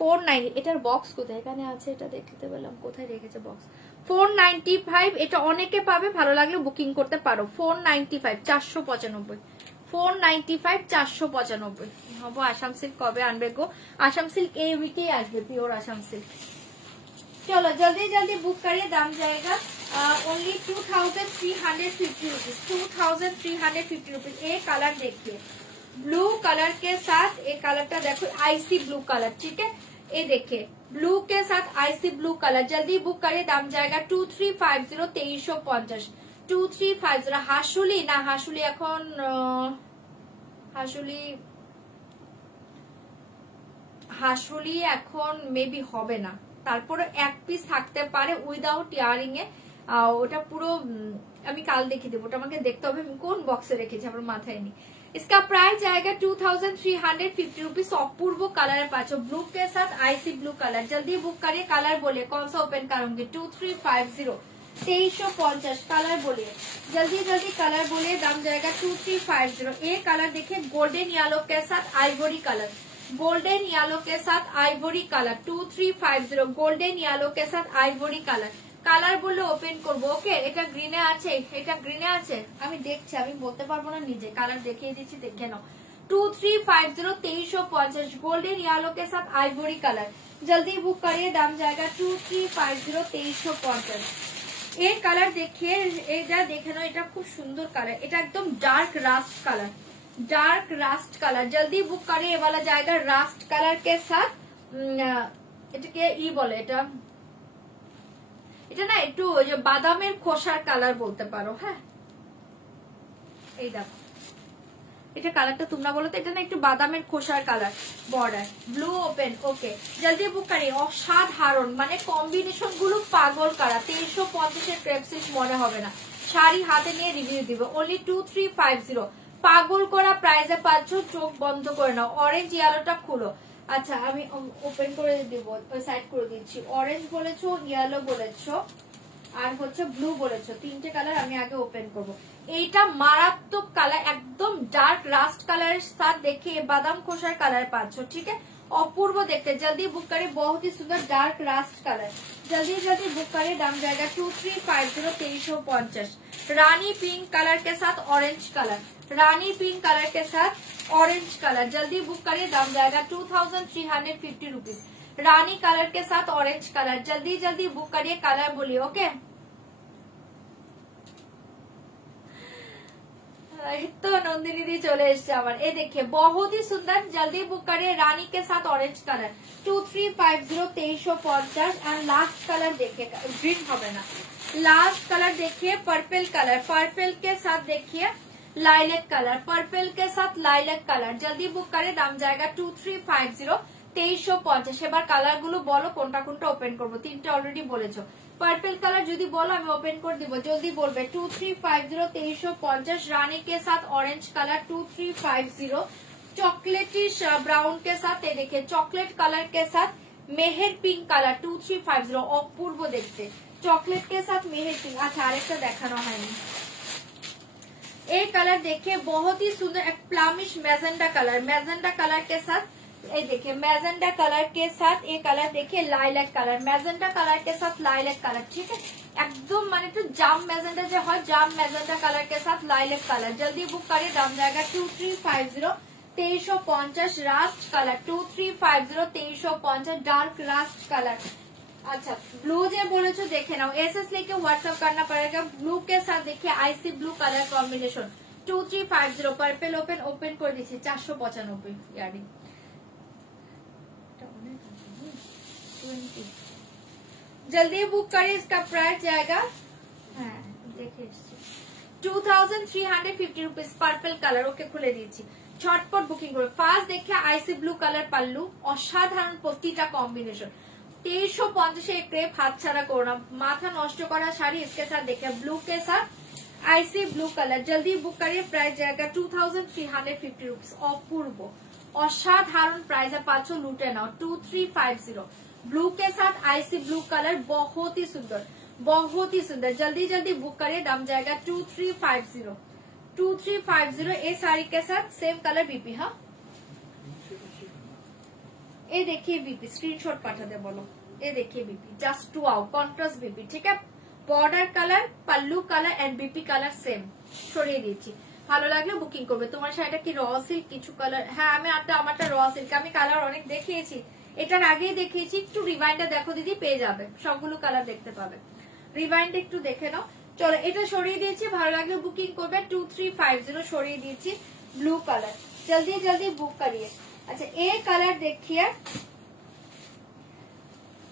490 এটার বক্স কোথায় এখানে আছে এটা দেখতে পেলাম কোথায় রেখেছে বক্স 495 এটা অনেকে পাবে ভালো লাগলে বুকিং করতে পারো 495 495 495 495 হবো। আসাম সিল্ক কবে আনবে গো? আসাম সিল্ক এই উইকে আসবে পিওর আসাম সিল্ক। चलो जल्दी जल्दी बुक करिए। दाम जाएगा ओनली 2350 रुपीज 2350 रुपीज। ये कलर देखिए ब्लू कलर के साथ ये कलरটা देखो आईसी ब्लू कलर। ठीक है ये देखिए ब्लू के साथ आईसी ब्लू कलर जल्दी बुक करिए। दाम जाएगा 2350 2350 2350। হাসুলি না হাসুলি এখন হাসুলি এখন মেবি হবে না তারপরে এক পিস থাকতে পারে উইদাউট ইয়ারিং এ ওটা পুরো আমি কাল দেখিয়ে দেবো ওটা আমাকে দেখতে হবে আমি কোন বক্সে রেখেছি আমার মাথায় নেই। इसका प्राइस जाएगा 2350 रुपीज। अपूर्व कलर पाचो ब्लू के साथ आईसी ब्लू कलर जल्दी बुक करिए। कलर बोलिए कौन सा ओपन करूंगी 2350 2350 कलर बोलिए जल्दी जल्दी कलर बोलिए। दाम जाएगा 2350। ये कलर देखिए गोल्डन येलो के साथ आइवरी कलर गोल्डन येलो के साथ आइवरी कलर 2350 गोल्डन येलो के साथ आइवरी कलर কালার বলে ওপেন করব। ওকে এটা গ্রিনে আছে এটা গ্রিনে আছে আমি দেখছি আমি বলতে পারবো না নিজে কালার দেখিয়ে দিচ্ছি দেখে নাও 2350 2350 गोल्डन येलो के साथ आइवरी कलर जल्दी बुक करिए। दाम जाएगा 2350 2350। ये कलर देखिए এটা দেখে নাও এটা খুব সুন্দর কালার এটা একদম डार्क रास्ट कलर जल्दी बुक करिए। ये वाला जाएगा रास्ट कलर के साथ এটাকে ই বলে এটা না একটু যে বাদামের খোসার কালার বলতে পারো। হ্যাঁ এই দেখো এটা কালারটা তোমরা বলো তো এটা না একটু বাদামের খোসার কালার বর্ডার ব্লু ওপেন। ওকে জলদি বুক করিয়ে। অসাধারণ মানে কম্বিনেশন গুলো পাগল করা 2350 এর ক্রেপ সিল্ক মনে হবে না শাড়ি হাতে নিয়ে রিভিউ দিব অনলি 2350। পাগল করা প্রাইসে পাচ্ছ চোখ বন্ধ করে নাও। অরেঞ্জ ইয়েলোটা খুলো। আচ্ছা আমি ওপেন করে দিব সাইড করে দিচ্ছি। অরেঞ্জ বলেছো ইয়েলো বলেছো আর হচ্ছে ব্লু বলেছো তিনটে কালার আমি আগে ওপেন করব। এইটা মারাত্মক কালার একদম ডার্ক রাস্ট কালারের সাথে দেখে বাদাম খোসার কালার পাচ্ছ। ঠিক আছে अपूर्व देखते, जल्दी बुक करें, बहुत ही सुंदर डार्क रास्ट कलर, जल्दी जल्दी बुक करें, दाम जाएगा 2350 2350। रानी पिंक कलर के साथ ऑरेंज कलर, रानी पिंक कलर के साथ ऑरेंज कलर, जल्दी बुक करिए, दाम जाएगा 2350 रुपीज। रानी कलर के साथ ऑरेंज कलर, जल्दी जल्दी बुक करिए, कलर बोलिए। ओके, तो नंदिनी दी चले एसছে আবার, এই देखिए बहुत ही सुंदर, जल्दी बुक करिए, रानी के साथ orange colour 2350 2350। And last colour देखिए, ग्रीन হবে না, लास्ट कलर देखिए पर्पल कलर, पर्पल के साथ देखिए लाइलेक कलर, पर्पल के साथ लाइलेक कलर, जल्दी बुक करें, दाम जाएगा 2350 2350। এবার কালার গুলো বলো কোনটা কোনটা ওপেন করবো, তিনটা অলরেডি বলেছো। पर्पल कलर যদি বলো আমি ওপেন করে দিব, জলদি বলবে। 2350 2350। रानी के साथ ऑरेंज कलर 2350। चॉकलेटी ब्राउन के साथ, ये देखिए चॉकलेट कलर के साथ मेहर पिंक कलर 2350। अपूर्व देखते, चॉकलेट के साथ मेहर पिंक। अच्छा আরেকটা দেখানো হয়নি, ये कलर देखिए बहुत ही सुंदर, एक प्लामिश मैजेंडा कलर, मैजेंडा कलर के साथ, ये देखिए मैजेंडा कलर के साथ ये कलर देखिए लाइलैक कलर, मैजेंडा कलर के साथ लाइलैक कलर, ठीक है एकदम माने तो जाम मैजेंडा जो है, जाम मैजेंडा कलर के साथ लाइलैक कलर, जल्दी बुक करिए, दाम जाएगा 2350 2350। Rust colour 2350 2350, dark Rust colour. अच्छा ब्लू जो बोले तो देखे ना, एसएस लेके व्हाट्सएप करना पड़ेगा। ब्लू के साथ देखिए IC blue colour combination 2350। Purple open कर दीजिए 495 यार्डिंग। जल्दी बुक करिए, इसका प्राइस जाएगा देखिए 2350 रुपीज। पर्पल कलर ओके खुले दीजिए, झटपट बुकिंग করে। ফার্স্ট দেখে আইসি ব্লু কালার পাল্লু, অসাধারণ প্রতিটা কম্বিনেশন। 2350 एक क्रेप हाथ छाड़ा करो ना, माथा नष्ट करा शाड़ी। इसके साथ देखिए ब्लू के साथ आईसी ब्लू कलर, जल्दी बुक करिए, प्राइस जाएगा 2350 रुपीज। अपूर्व असाधारण प्राइस है, पाँचों लूटे नाओ 2350। ब्लू के साथ आईसी ब्लू कलर, बहुत ही सुंदर बहुत ही सुंदर, जल्दी जल्दी बुक करिए, दाम जाएगा 2350 2350। ये साड़ी के साथ सेम कलर बीपी। हाँ ये देखिए बीपी, स्क्रीनशॉट पाठा दे बोलो, ये देखिए BP just wow, contrast BP, ठीक है border colour pallu colour and BP colour same. ছড়িয়ে দিয়েছি, ভালো লাগলে বুকিং করবে। তোমার শাড়িটা কি র সিল্ক কিছু কালার? হ্যাঁ আমি আমারটা র সিল্ক, আমি কালার অনেক দেখিয়েছি, এটার আগেই দেখিয়েছি। একটু রিভাইন্ডটা দেখো দিদি, পেয়ে যাবে সবগুলো কালার দেখতে পাবে। রিভাইন্ড একটু দেখে নাও। চলো এটা সরিয়ে দিয়েছি, ভালো লাগলে বুকিং করবে। 2350 সরিয়ে দিয়েছি। ब्लू कलर जल्दी जल्दी बुक करिए। अच्छा ये कलर देखिए,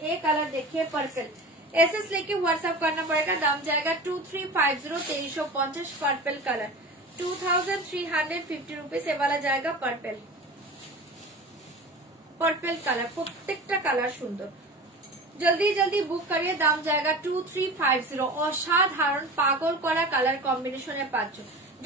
ये कलर देखिए पर्पल, एसएस लेके व्हाट्सएप करना पड़ेगा, दाम जाएगा 2350 2350। Purple colour 2350 rupees. ये वाला जाएगा पर्पल, पर्पल कलर, प्रत्येकটা কালার সুন্দর। जल्दी जल्दी बुक करिए, दाम जाएगा 2350। অসাধারণ পাগল করা কালার কম্বিনেশনে পাচ্ছ,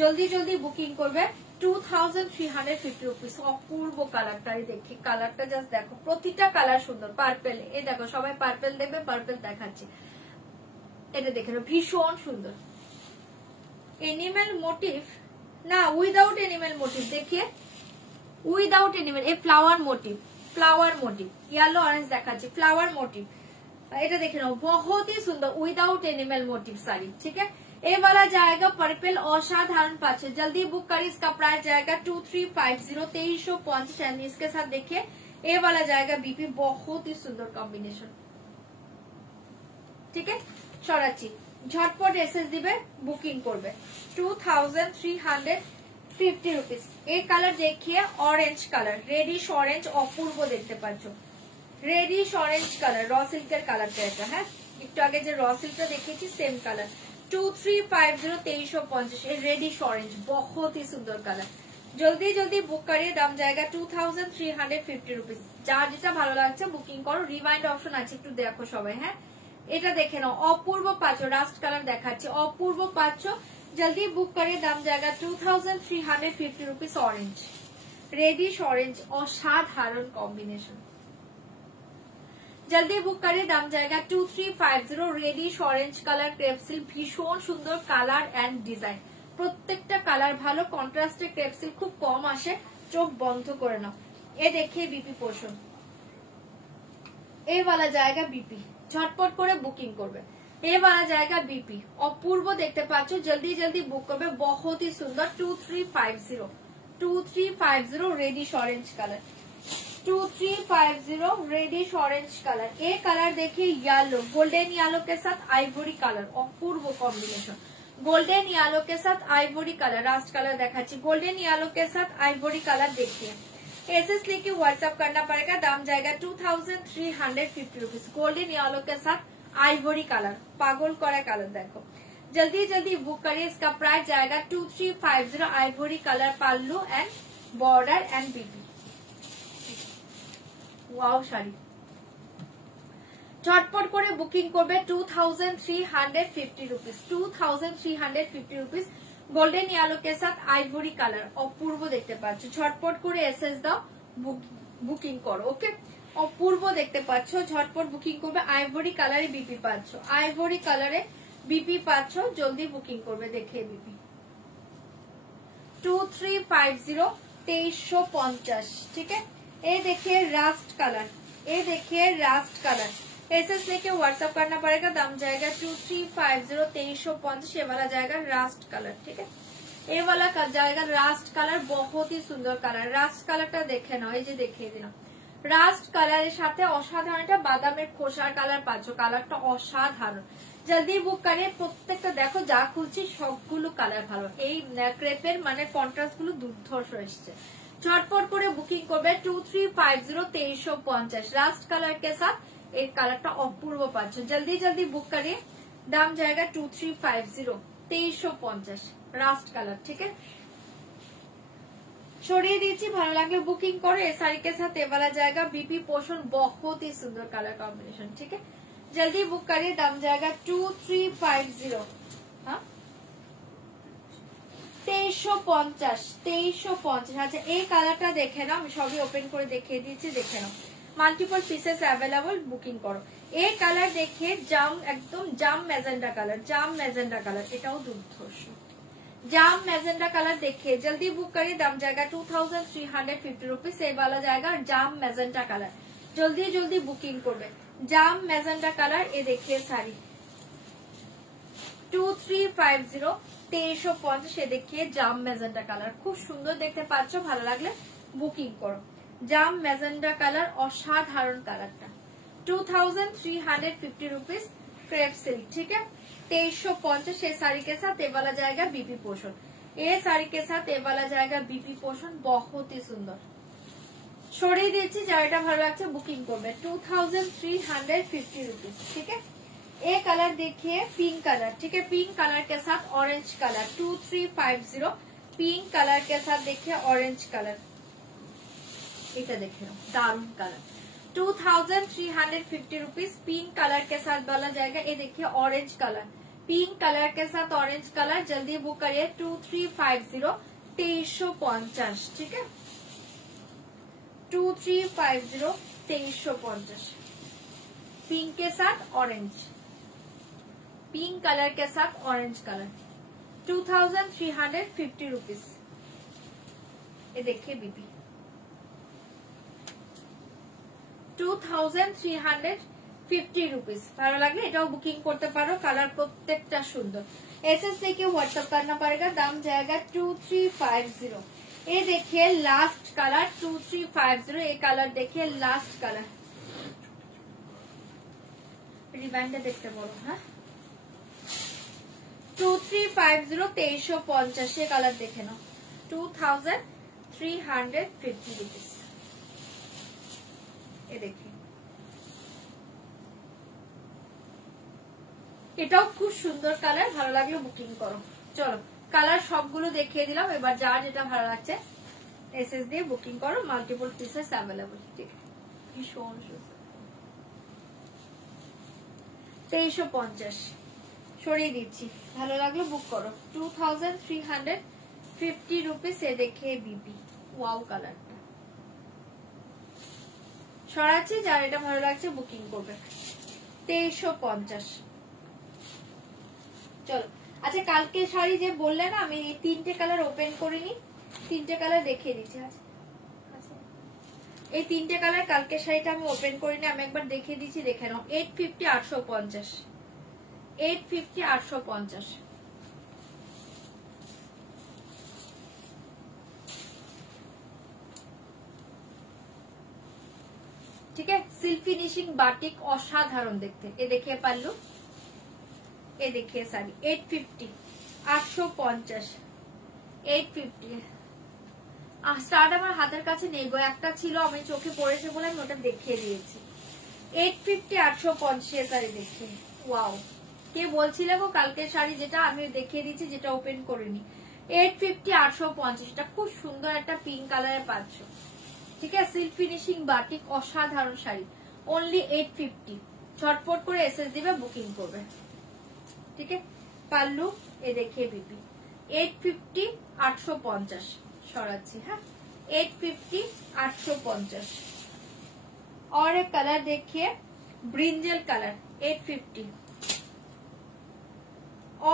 জলদি জলদি বুকিং করবে। 2350 रुपीज। অপূর্ব কালারটাই দেখি, কালারটা জাস্ট দেখো, প্রতিটা কালার সুন্দর। পার্পল, এই দেখো সবাই পার্পল দেখবে, পার্পল দেখাচ্ছি, এটা দেখে নাও ভীষণ সুন্দর। এনিমেল মোটিভ না, উইদাউট এনিমেল মোটিভ, देखिए উইদাউট এনিমেল, এই flower motive, flower motive yellow orange দেখাচ্ছি, फ्लावर मोटिव এটা দেখে নাও, बहुत ही सुंदर विदाउट एनिमल मोटिव साड़ी, ठीक है ये वाला जाएगा पर्पल, असाधारण पाচ্ছে। जल्दी बुक करिए, इसका प्राइस जाएगा 2350 2350। एंड इसके साथ देखिए ये वाला जाएगा बीपी, बहुत ही सुंदर कॉम्बिनेशन, ठीक है সরাচ্ছি, ঝটপট এসএস দিবে, বুকিং করবে। 2350 रुपीज। ये कलर देखिए ऑरेंज कलर, रेडिश ऑरेंज, अपूर्व देखते पाচ্ছ, रेडिश ऑरेंज कलर, র সিল্কের কালারটা এটা। হ্যাঁ একটু আগে যে র সিল্কটা দেখিয়েছি সেম কালার। 2350 2350। ये रेडिश ऑरेंज बहुत ही सुंदर कलर, जल्दी जल्दी बुक करिए, दाम जाएगा 2350 रुपीज। যার যেটা ভালো লাগছে বুকিং করো, রিমাইন্ড অপশন আছে একটু দেখো সবাই। হ্যাঁ এটা দেখে নাও, অপূর্ব পাচ্ছ, রাস্ট কালার দেখাচ্ছি, অপূর্ব পাচ্ছ, जल्दी बुक करिए, दाम जाएगा 2350 रुपीज। ऑरेंज रेडिश ऑरेंज, असाधारण कॉम्बिनेशन, जल्दी बुक करिए, दाम जाएगा 2350। रेडिश ऑरेंज कलर क्रेपसिल, भीषण सुंदर कलर एंड डिजाइन, প্রত্যেকটা কালার ভালো, কন্ট্রাস্টে ক্রেপসিল খুব কম আসে, চোখ বন্ধ করে নাও। ये देखिए बीपी पोर्शन, ए वाला जाएगा बीपी, झटपट করে বুকিং করবে। ए वाला जाएगा बीपी, অপূর্ব দেখতে পাচ্ছ, জলদি জলদি বুক করবে, बहुत ही सुंदर। 2350 reddish orange colour, 2350 reddish orange colour. ये कलर देखिए येलो, गोल्डन येलो के साथ आइवरी कलर, अपूर्व कॉम्बिनेशन। गोल्डन येलो के साथ आइवरी कलर, रास्ट कलर देखाচ্ছি, गोल्डन येलो के साथ आइवरी कलर देखिए। एसएस लेके व्हाट्सएप करना पड़ेगा, दाम जाएगा 2350 रुपीज। गोल्डन येलो के साथ आइवरी कलर, पागल करा कलर देखो, जल्दी जल्दी बुक करिए। इसका प्राइस जाएगा 2350, आइवरी कलर, पाल्लू and border and BB. Wow শাড়ি, ঝটপট করে বুকিং করবে। 2350 रुपीज, 2350 रुपीज। গোল্ডেন ইয়েলো কে সাথ আইভরি কালার, অপূর্ব দেখতে পাচ্ছ। ঝটপট করে এসএস দাও, বুকিং করো। ওকে, অপূর্ব দেখতে পাচ্ছ, ঝটপট বুকিং করবে। আইভরি কালারে বিপি পাচ্ছ, আইভরি কালারে বিপি পাচ্ছ, জলদি বুকিং করবে। দেখে বিপি 2350, 2350, ठीक है। ये देखिए रास्ट कलर, ये देखिए रास्ट कलर। एसएस लेके व्हाट्सएप करना पड़ेगा, दाम जाएगा 2350, 2350। ये वाला जाएगा रास्ट कलर, ठीक है। ये वाला जाएगा रास्ट कलर, बहुत ही सुंदर कलर। रास्ट कलरটা দেখে নাও, এই যে দেখিয়ে দিলাম। রাস্ট কালারের সাথে অসাধারণ একটা বাদামের খোসার কালার পাচ্ছ, কালারটা অসাধারণ। জলদি বুক করে, প্রত্যেকটা দেখো যা খুলছি সবগুলো কালার ভালো। এই ক্রেপের মানে কন্ট্রাস্ট গুলো দুর্ধর্ষ এসছে। झटपट করে বুকিং করবে। 2350, 2350 रास्ट कलर के साथ एक कलर अपूर्व पाচ্ছ, जल्दी जल्दी बुक करिए। दाम जाएगा 2350, 2350 रास्ट कलर, ठीक है। সরিয়ে দিচ্ছি, ভালো লাগলে বুকিং করো। এই শাড়ি के साथ ये वाला जाएगा बीपी पोर्शन, बहुत ही सुंदर कलर कॉम्बिनेशन, ठीक है। जल्दी बुक करिए, दाम जाएगा 2350। हाँ 2350, 2350। আচ্ছা এই কালারটা দেখে নাও, আমি সবই ওপেন করে দেখিয়ে দিচ্ছি, দেখে নাও। মাল্টিপল পিসেস অ্যাভেলেবল, বুকিং করো। এই কালার দেখে জাম, একদম জাম ম্যাজেন্ডা কালার, জাম ম্যাজেন্ডা কালার, এটাও দুর্ধর্ষ। জাম ম্যাজেন্ডা কালার দেখে जल्दी बुक करिए, दाम जाएगा 2350 रुपीज। ये वाला जाएगा জাম ম্যাজেন্ডা কালার, जल्दी जल्दी बुकिंग করবে। জাম ম্যাজেন্ডা কালার, ये देखिए साड़ी 2350, 2350। ये देखिए জাম ম্যাজেন্ডা কালার, খুব সুন্দর দেখতে পাচ্ছ, ভালো লাগলে বুকিং করো। জাম ম্যাজেন্ডা কালার, অসাধারণ কালারটা। 2350 रुपीज, क्रेप सिल्क, ठीक है। 2350। ये साड़ी के साथ ये वाला जाएगा बीपी पोर्शन, ये साड़ी के साथ ये वाला जाएगा बीपी पोर्शन, बहुत ही सुंदर। সরিয়ে দিচ্ছি, যার এটা ভালো লাগছে বুকিং করবে। 2350 रुपीज, ठीक है। ये कलर देखिए पिंक कलर, ठीक है। पिंक कलर के साथ ऑरेंज कलर, 2350। पिंक कलर के साथ देखिए ऑरेंज कलर, এটা দেখে নাও, দারুণ কালার। 2350 रुपीज। पिंक कलर के साथ वाला जाएगा, ये देखिए ऑरेंज कलर, पिंक कलर के साथ ऑरेंज कलर। जल्दी बुक करिए। 2350, 2350, ठीक है। 2350, 2350। पिंक के साथ ऑरेंज, पिंक कलर के साथ ऑरेंज कलर, 2350 रुपीज। ये देखिए बीबी 2350 रुपीज। ভালো লাগলে এটাও বুকিং করতে পারো, কালার প্রত্যেকটা সুন্দর। एसएस लेके व्हाट्सएप करना पड़ेगा, दाम जाएगा 2350। ये देखिए लास्ट कलर 2350। ये कलर देखिए लास्ट कलर, रिबाइंडर देखते बोलो। हाँ 2350, 2350। ये कलर देखे ना, 2350 रुपीज। ये देखिए এটাও খুব সুন্দর কালার, ভালো লাগলে বুকিং করো। চলো কালার সবগুলো দেখিয়ে দিলাম, এবার যার যেটা ভালো লাগছে এসএস দিয়ে বুকিং করো। মাল্টিপল পিসেস অ্যাভেলেবল, ঠিক আছে। ভীষণ সুন্দর। 2350 সরিয়ে দিচ্ছি, ভালো লাগলে বুক করো। 2350 रुपीज। ये देखिए बीबी, ওয়াও কালারটা সরাচ্ছি, যার এটা ভালো লাগছে বুকিং করবে। 2350। চলো আচ্ছা, কালকে শাড়ি যে বললে না, আমি এই তিনটে কালার ওপেন করিনি, তিনটে কালার দেখিয়ে দিচ্ছি। আচ্ছা এই তিনটে কালার। কালকে শাড়িটা আমি ওপেন করিনি, আমি একবার দেখিয়ে দিচ্ছি, দেখে নাও। 850 850 850 850। ठीक है, सिल्क फिनिशिंग बाटिक असाधारण देखते। ये देखिए पल्लू, ये देखिए साड़ी 850 850 850। স্টার্ট আমার হাতের কাছে নেই গো, একটা ছিল আমি চোখে পড়েছে বলে আমি ওটা দেখিয়ে দিয়েছি। 850 850 শাড়ি দেখি। ওয়াও, কে বলছিলে গো কালকের শাড়ি যেটা আমি দেখিয়ে দিচ্ছি, যেটা ওপেন করিনি। 850 850, এটা খুব সুন্দর একটা পিঙ্ক কালারের পাচ্ছ। ঠিক আছে, সিল্ক ফিনিশিং বাটিক অসাধারণ শাড়ি, অনলি 850। ঝটপট করে এসএস দিবে, বুকিং করবে। ঠিক আছে, পাল্লু এ দেখিয়ে বিপি 850 850 সরাচ্ছি। হ্যাঁ, 850 850। और एक कलर देखिए ब्रिंजल कलर 850।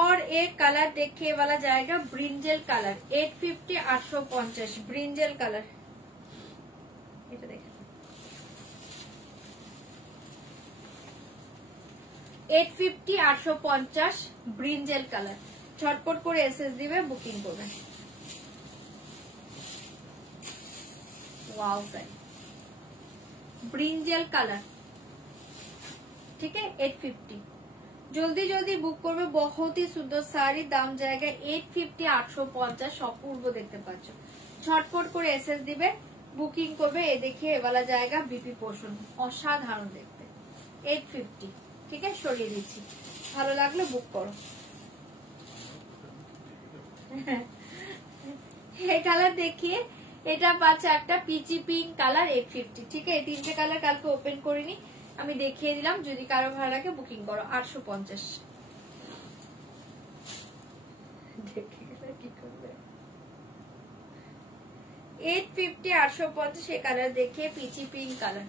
और एक कलर देखिए वाला जाएगा ब्रिंजल कलर 850 850 ब्रिंजल कलर। এটা দেখেন 850 850 ব্রিঞ্জেল কালার। ঝটপট করে এসএস দিবে, বুকিং করবে। Wow size brinjal colour. ठीक है, 850। जल्दी जल्दी बुक करबे, बहुत ही सुंदर साड़ी। दाम जाएगा 850 850। अपूर्व देखते पाচ্ছ, ঝটপট করে এসএস দিবে, বুকিং করবে। এ देखिए ये वाला जाएगा बीपी पोर्शन, অসাধারণ দেখতে 850। ঠিক আছে, সরিয়ে দিচ্ছি, ভালো লাগলে বুক করো। এই কালার দেখিয়ে এটা পাচ্ছে একটা পিচি পিঙ্ক কালার 850। ঠিক আছে, এই তিনটে কালার কালকে ওপেন করিনি, আমি দেখিয়ে দিলাম। যদি কারো ভালো লাগে বুকিং করো। 850। কি করবে 850 850 ये कलर देखिए, पीची पिंक कलर।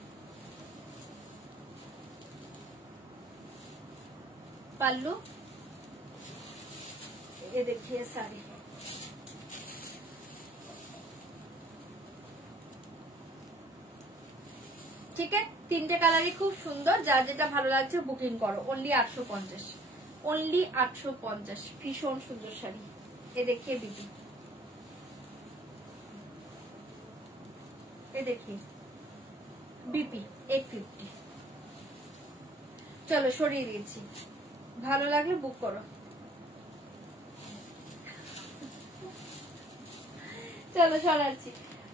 पल्लू ये देखिए साड़ी। ठीक है, তিনটে কালারই খুব সুন্দর, যার যেটা ভালো লাগছে বুকিং করো। Only 850, only 850। ভীষণ সুন্দর শাড়ি। এ देखिए बीबी, ये देखिए बीपी 850। চলো সরিয়ে দিয়েছি, ভালো লাগলে বুক করো। চলো সরাচ্ছি।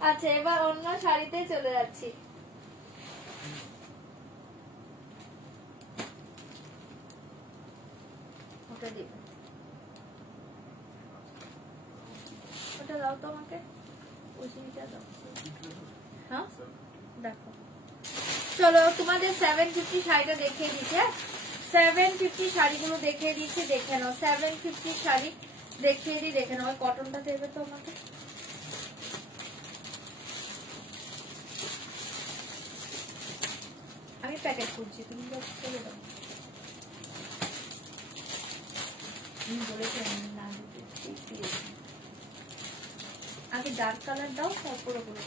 আচ্ছা, এবার অন্য শাড়িতে চলে যাচ্ছি। ওটা দিবে, ওটা দাও তো আমাকে, ওইটা দাও। হ্যাঁ দেখো, চলো তোমাদের 750 শাড়িটা দেখিয়ে দিচ্ছে। 750 শাড়িগুলো দেখিয়ে দিচ্ছি, দেখে নাও। 750 শাড়ি দেখিয়ে দিই, দেখে নাও। কটনটা দেবে তো আমাকে। আমি প্যাকেট করছি, তুমি চলে দাও। আমি বলেছি না দিতে, আগে ডার্ক কালার দাও, তারপর ওগুলো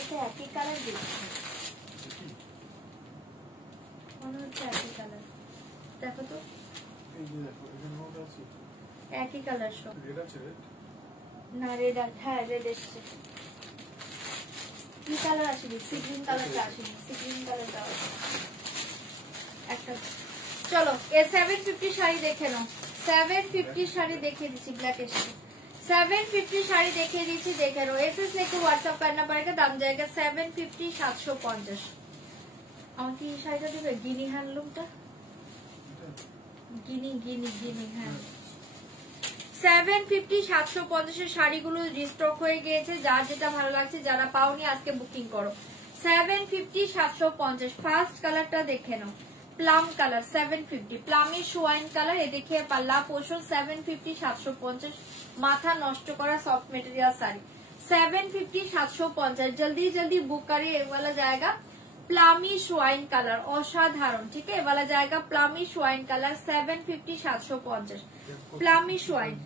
এটা একই কালার দিচ্ছি, মনে হচ্ছে একই কালার। দেখো তো, একই কালার সব। না রেড, হ্যাঁ রেড এসছে। কি কালার আসেনি? সি গ্রিন কালারটা আসেনি, সি গ্রিন কালারটা একটা। চলো এ 750 শাড়ি দেখে নাও। 750 শাড়ি দেখিয়ে দিচ্ছি, ब्लैक एसছে। 750 শাড়ি দেখিয়ে দিচ্ছি, দেখে নাও। एसएस लेके व्हाट्सएप करना पड़ेगा। दाम जाएगा 750 750। আমাকে এই শাড়িটা দেবে, গিনি হ্যান্ডলুমটা, গিনি গিনি গিনি। হ্যাঁ, 750 750 এর শাড়িগুলো রিস্টক হয়ে গিয়েছে। যার যেটা ভালো লাগছে, যারা পাওনি আজকে বুকিং করো। 750 750। ফার্স্ট কালারটা দেখে নাও, প্লাম কালার 750, প্লামিশ ওয়াইন কালার। এ দেখে পাল্লা পোর্শন 750 750। মাথা নষ্ট করা সফট মেটেরিয়াল শাড়ি 750 750। जल्दी जल्दी बुक करिए, ये वाला जाएगा प्लामिश वाइन कलर असाधारण, ठीक है, वाला जाएगा प्लामिश वाइन कलर 750 750 प्लामिश वाइन,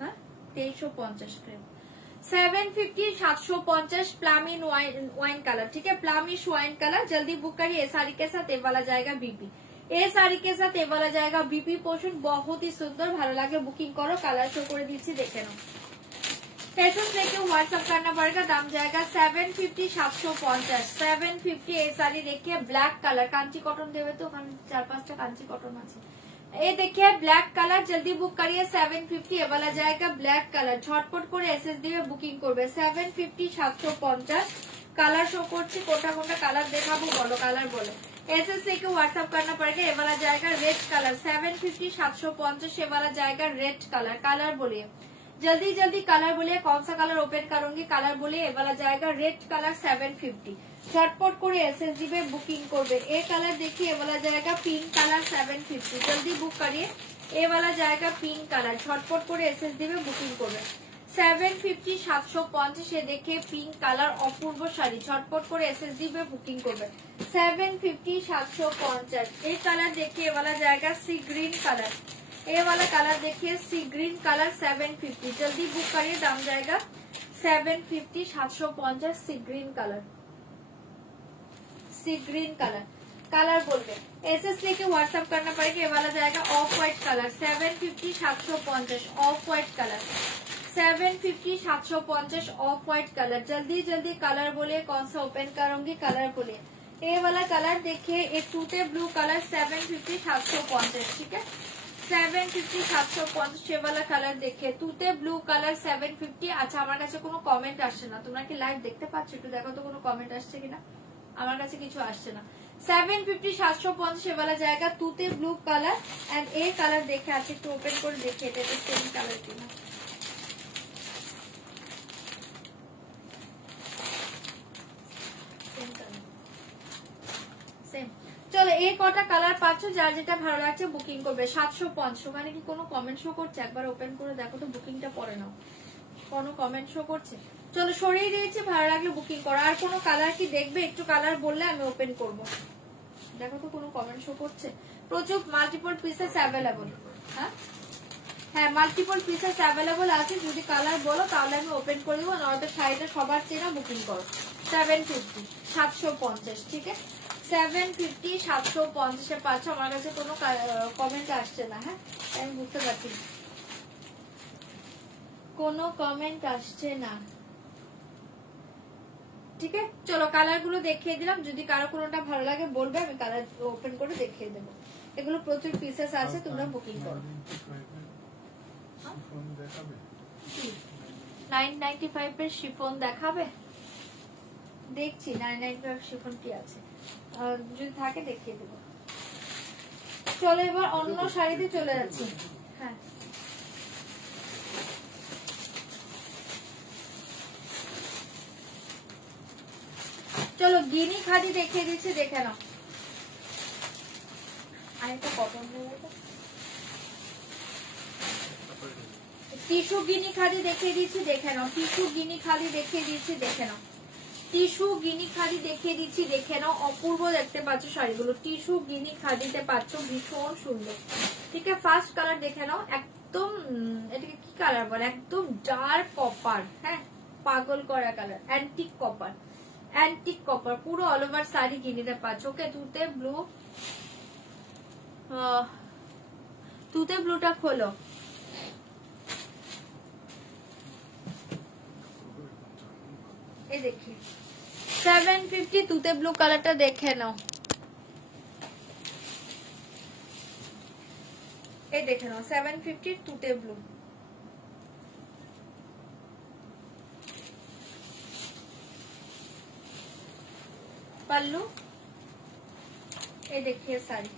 हाँ 2350 ग्राम 750 750 प्लामिन वाइन कलर, ठीक है, प्लामिश वाइन कलर। जल्दी बुक करिए। ये साड़ी के साथ ये वाला जाएगा बीपी, ये साड़ी के साथ ये वाला जाएगा बीपी पोर्शन, बहुत ही सुंदर, ভালো লাগে बुकिंग करो। कलर शो করে দিচ্ছি, দেখে নাও। पैसेज लेके व्हाट्सएप करना पड़ेगा। दाम जाएगा 750 750 750। ये साड़ी देखिए ब्लैक कलर, कांची कॉटन देवे तो 4-5টা कांची कॉटन আছে। ये देखिए ब्लैक कलर, जल्दी बुक करिए 750। ये वाला जाएगा ब्लैक कलर, झटपट করে एसएस দিয়ে বুকিং করবে। 750 750 কালার শো করছি, কোনটা কোনটা কালার দেখাবো বলো, কালার বলো। एसएस लेके व्हाट्सएप करना पड़ेगा। ये वाला जाएगा रेड कलर 750 750। ये वाला जाएगा रेड कलर, कलर बोलिए जल्दी जल्दी, कलर बोलिए कौन सा कलर ओपन करूंगी, कलर बोलिए। ये वाला जाएगा रेड कलर 750, झटपट করে एसएस দিবে বুকিং করবে। ये कलर देखिए, ये वाला जाएगा पिंक कलर 750, जल्दी बुक करिए। ये वाला जाएगा पिंक कलर, झटपट করে एसएस দিবে বুকিং করবে। 750 750। ये देखिए पिंक कलर अपूर्व শাড়ি, झटपट করে एसएस দিবে বুকিং করবে। 750 750। ये कलर देखिए, ये वाला जाएगा सी ग्रीन कलर, ये वाला कलर देखिए सी ग्रीन कलर 750, जल्दी बुक करिए। दाम जाएगा 750 750 सी ग्रीन कलर, सी ग्रीन कलर, कलर बोलते एसएस लेके व्हाट्सएप करना पड़ेगा। ये वाला जाएगा of white colour 750 750 of white colour 750 750 of white colour, जल्दी जल्दी कलर बोलिए कौन सा ओपन करूंगी, कलर बोलिए। ये वाला कलर देखिए एक टूटे ब्लू कलर 750 750, ठीक है 750 750। ये वाला कलर देखिए তুতে ব্লু কালার 750। আচ্ছা আমার কাছে কোনো কমেন্ট আসছে না, তোমরা কি লাইভ দেখতে পাচ্ছ? একটু দেখো তো কোনো কমেন্ট আসছে কিনা, আমার কাছে কিছু আসছে না। 750 750। ये वाला जाएगा তুতে ব্লু কালার এন্ড এই কালার দেখে আছে, একটু ওপেন করে দেখে এটা সেম কালার কিনা। সেম, চলো এই কটা কালার পাচ্ছ, যার যেটা ভালো লাগছে বুকিং করবে। 750। ওখানে কি কোনো কমেন্ট শো করছে? একবার ওপেন করে দেখো তো, বুকিংটা পরে নাও, কোনো কমেন্ট শো করছে? চলো সরিয়ে দিয়েছি, ভালো লাগলে বুকিং করো। আর কোনো কালার কি দেখবে? একটু কালার বললে আমি ওপেন করব। দেখো তো কোনো কমেন্ট শো করছে? প্রচুর মাল্টিপল পিসেস অ্যাভেলেবল, হ্যাঁ হ্যাঁ মাল্টিপল পিসেস অ্যাভেলেবল আছে, যদি কালার বলো তাহলে আমি ওপেন করে দেবো, নয়তো শাড়িটা সবার চেনা, বুকিং করো। 750 750, ঠিক আছে 750 750 পাচ্ছ। আমার কাছে কোনো কমেন্ট আসছে না, হ্যাঁ আমি বুঝতে পারছি কোনো কমেন্ট আসছে না, ঠিক আছে। চলো কালার গুলো দেখিয়ে দিলাম, যদি কারো কোনোটা ভালো লাগে বলবে, আমি কালার ওপেন করে দেখিয়ে দেবো। এগুলো প্রচুর পিসেস আছে, তোমরা বুকিং করো। 995 এর শিফন দেখাবে, দেখছি 995 শিফন কি আছে, যদি থাকে দেখিয়ে দেবো। চলো এবার অন্য শাড়িতে চলে যাচ্ছি। হ্যাঁ চলো গিনি খাদি দেখিয়ে দিচ্ছি, দেখে নাও। আরেকটা কটন টিস্যু গিনি খাদি দেখিয়ে দিচ্ছি, দেখে নাও। টিস্যু গিনি খাদি দেখিয়ে দিচ্ছি, দেখে নাও। টিস্যু গিনি খাদি দেখিয়ে দিচ্ছি, দেখে নাও। অপূর্ব দেখতে পাচ্ছ শাড়িগুলো, টিস্যু গিনি খাদিতে পাচ্ছ, ভীষণ সুন্দর, ঠিক আছে। ফার্স্ট কালার দেখে নাও, একদম এটাকে কি কালার বলে, একদম ডার্ক কপার, হ্যাঁ পাগল করা colour, antique copper, antique copper পুরো অল ওভার শাড়ি গিনিতে পাচ্ছ। ওকে তুতে ব্লু, তুতে ব্লুটা খোলো। এই দেখি 750 তুতে ব্লু কালারটা দেখে নাও, এই দেখে নাও 750 তুতে ব্লু। पल्लू ये देखिए साड़ी,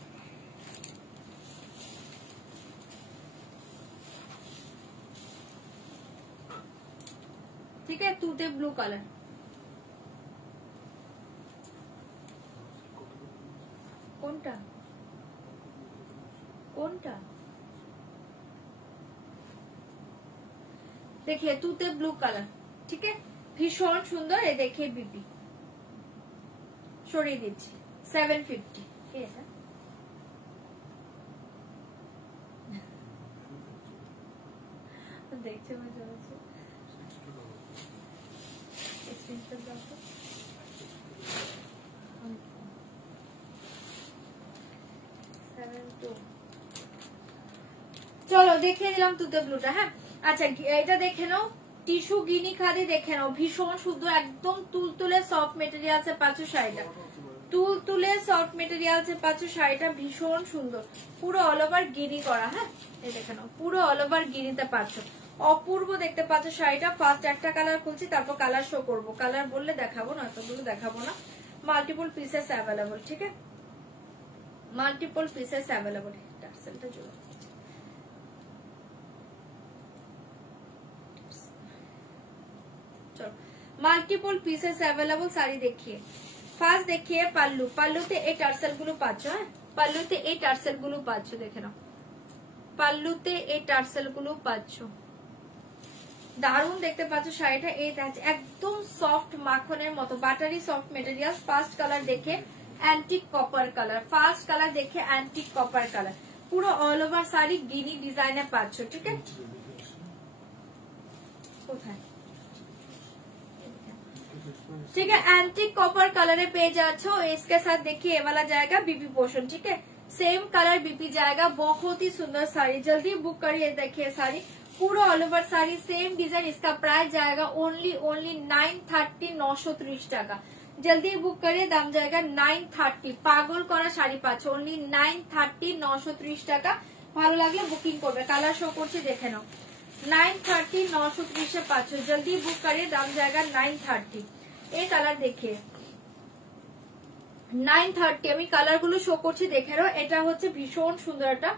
ठीक है तूते ब्लू कलर। কোনটা কোনটা देखिए তুতে ব্লু কালার, ঠিক है ভীষণ সুন্দর। ये देखिए बीबी সরিয়ে দিচ্ছি 750 এটা দেখছে মজা হচ্ছে স্ক্রিনশট দাও তো চলো দেখিয়ে দিলাম তুতে ব্লুটা। হ্যাঁ আচ্ছা এটা দেখে নাও, টিস্যু গিনি খাদি দেখে নাও, ভীষণ সুন্দর একদম তুলতুলে সফট মেটেরিয়ালসে পাচ্ছ শাড়িটা, তুলতুলে সফট মেটেরিয়ালসে পাচ্ছ শাড়িটা, ভীষণ সুন্দর, পুরো অল ওভার গিনি করা। হ্যাঁ এই দেখে নাও, পুরো অল ওভার গিনিতে পাচ্ছ, অপূর্ব দেখতে পাচ্ছ শাড়িটা। ফার্স্ট একটা কালার খুলছি, তারপর কালার শো করবো, কালার বললে দেখাবো না, এতগুলো দেখাবো না। মাল্টিপল পিসেস অ্যাভেলেবল, ঠিক আছে, মাল্টিপল পিসেস অ্যাভেলেবল। টার্সেলটা জোড়া মাল্টিপল পিসেস অ্যাভেলেবল শাড়ি দেখিয়ে। ফার্স্ট দেখিয়ে পাল্লু, পাল্লুতে এই টার্সেল গুলো পাচ্ছ। হ্যাঁ পাল্লুতে এই টার্সেল গুলো পাচ্ছ, দেখে নাও, পাল্লুতে এই টার্সেল গুলো পাচ্ছ, দারুণ দেখতে পাচ্ছ শাড়িটা। এই একদম সফট মাখনের মতো buttery soft material. First colour দেখে antique copper colour, first colour দেখে অ্যান্টিক কপার কালার, পুরো অল ওভার শাড়ি গিনি ডিজাইনে পাচ্ছ, ঠিক আছে। কোথায় ठीक है, एंटिक कॉपर कलर पे जाच्छो, इसके साथ देखिए ये वाला जाएगा बीपी पोर्शन, ठीक है, सेम कलर बीपी जाएगा। बहुत ही सुंदर साड़ी, जल्दी बुक करिए। देखिए साड़ी पूरा all over sari same design, इसका प्राइस जाएगा ओनली 930, 930 টাকা। जल्दी बुक करिए, दाम जाएगा 930। पागल करा শাড়ি পাচ্ছ ओनली 930, 930 টাকা। ভালো লাগলে বুকিং করবে। কালার শো করছে দেখে নাও, 930, 930 পাচ্ছ। जल्दी बुक करिए, दाम जाएगा 930। এই কালার দেখে 930, আমি কালার গুলো শো করছি দেখে নাও। এটা হচ্ছে ভীষণ সুন্দর, একটা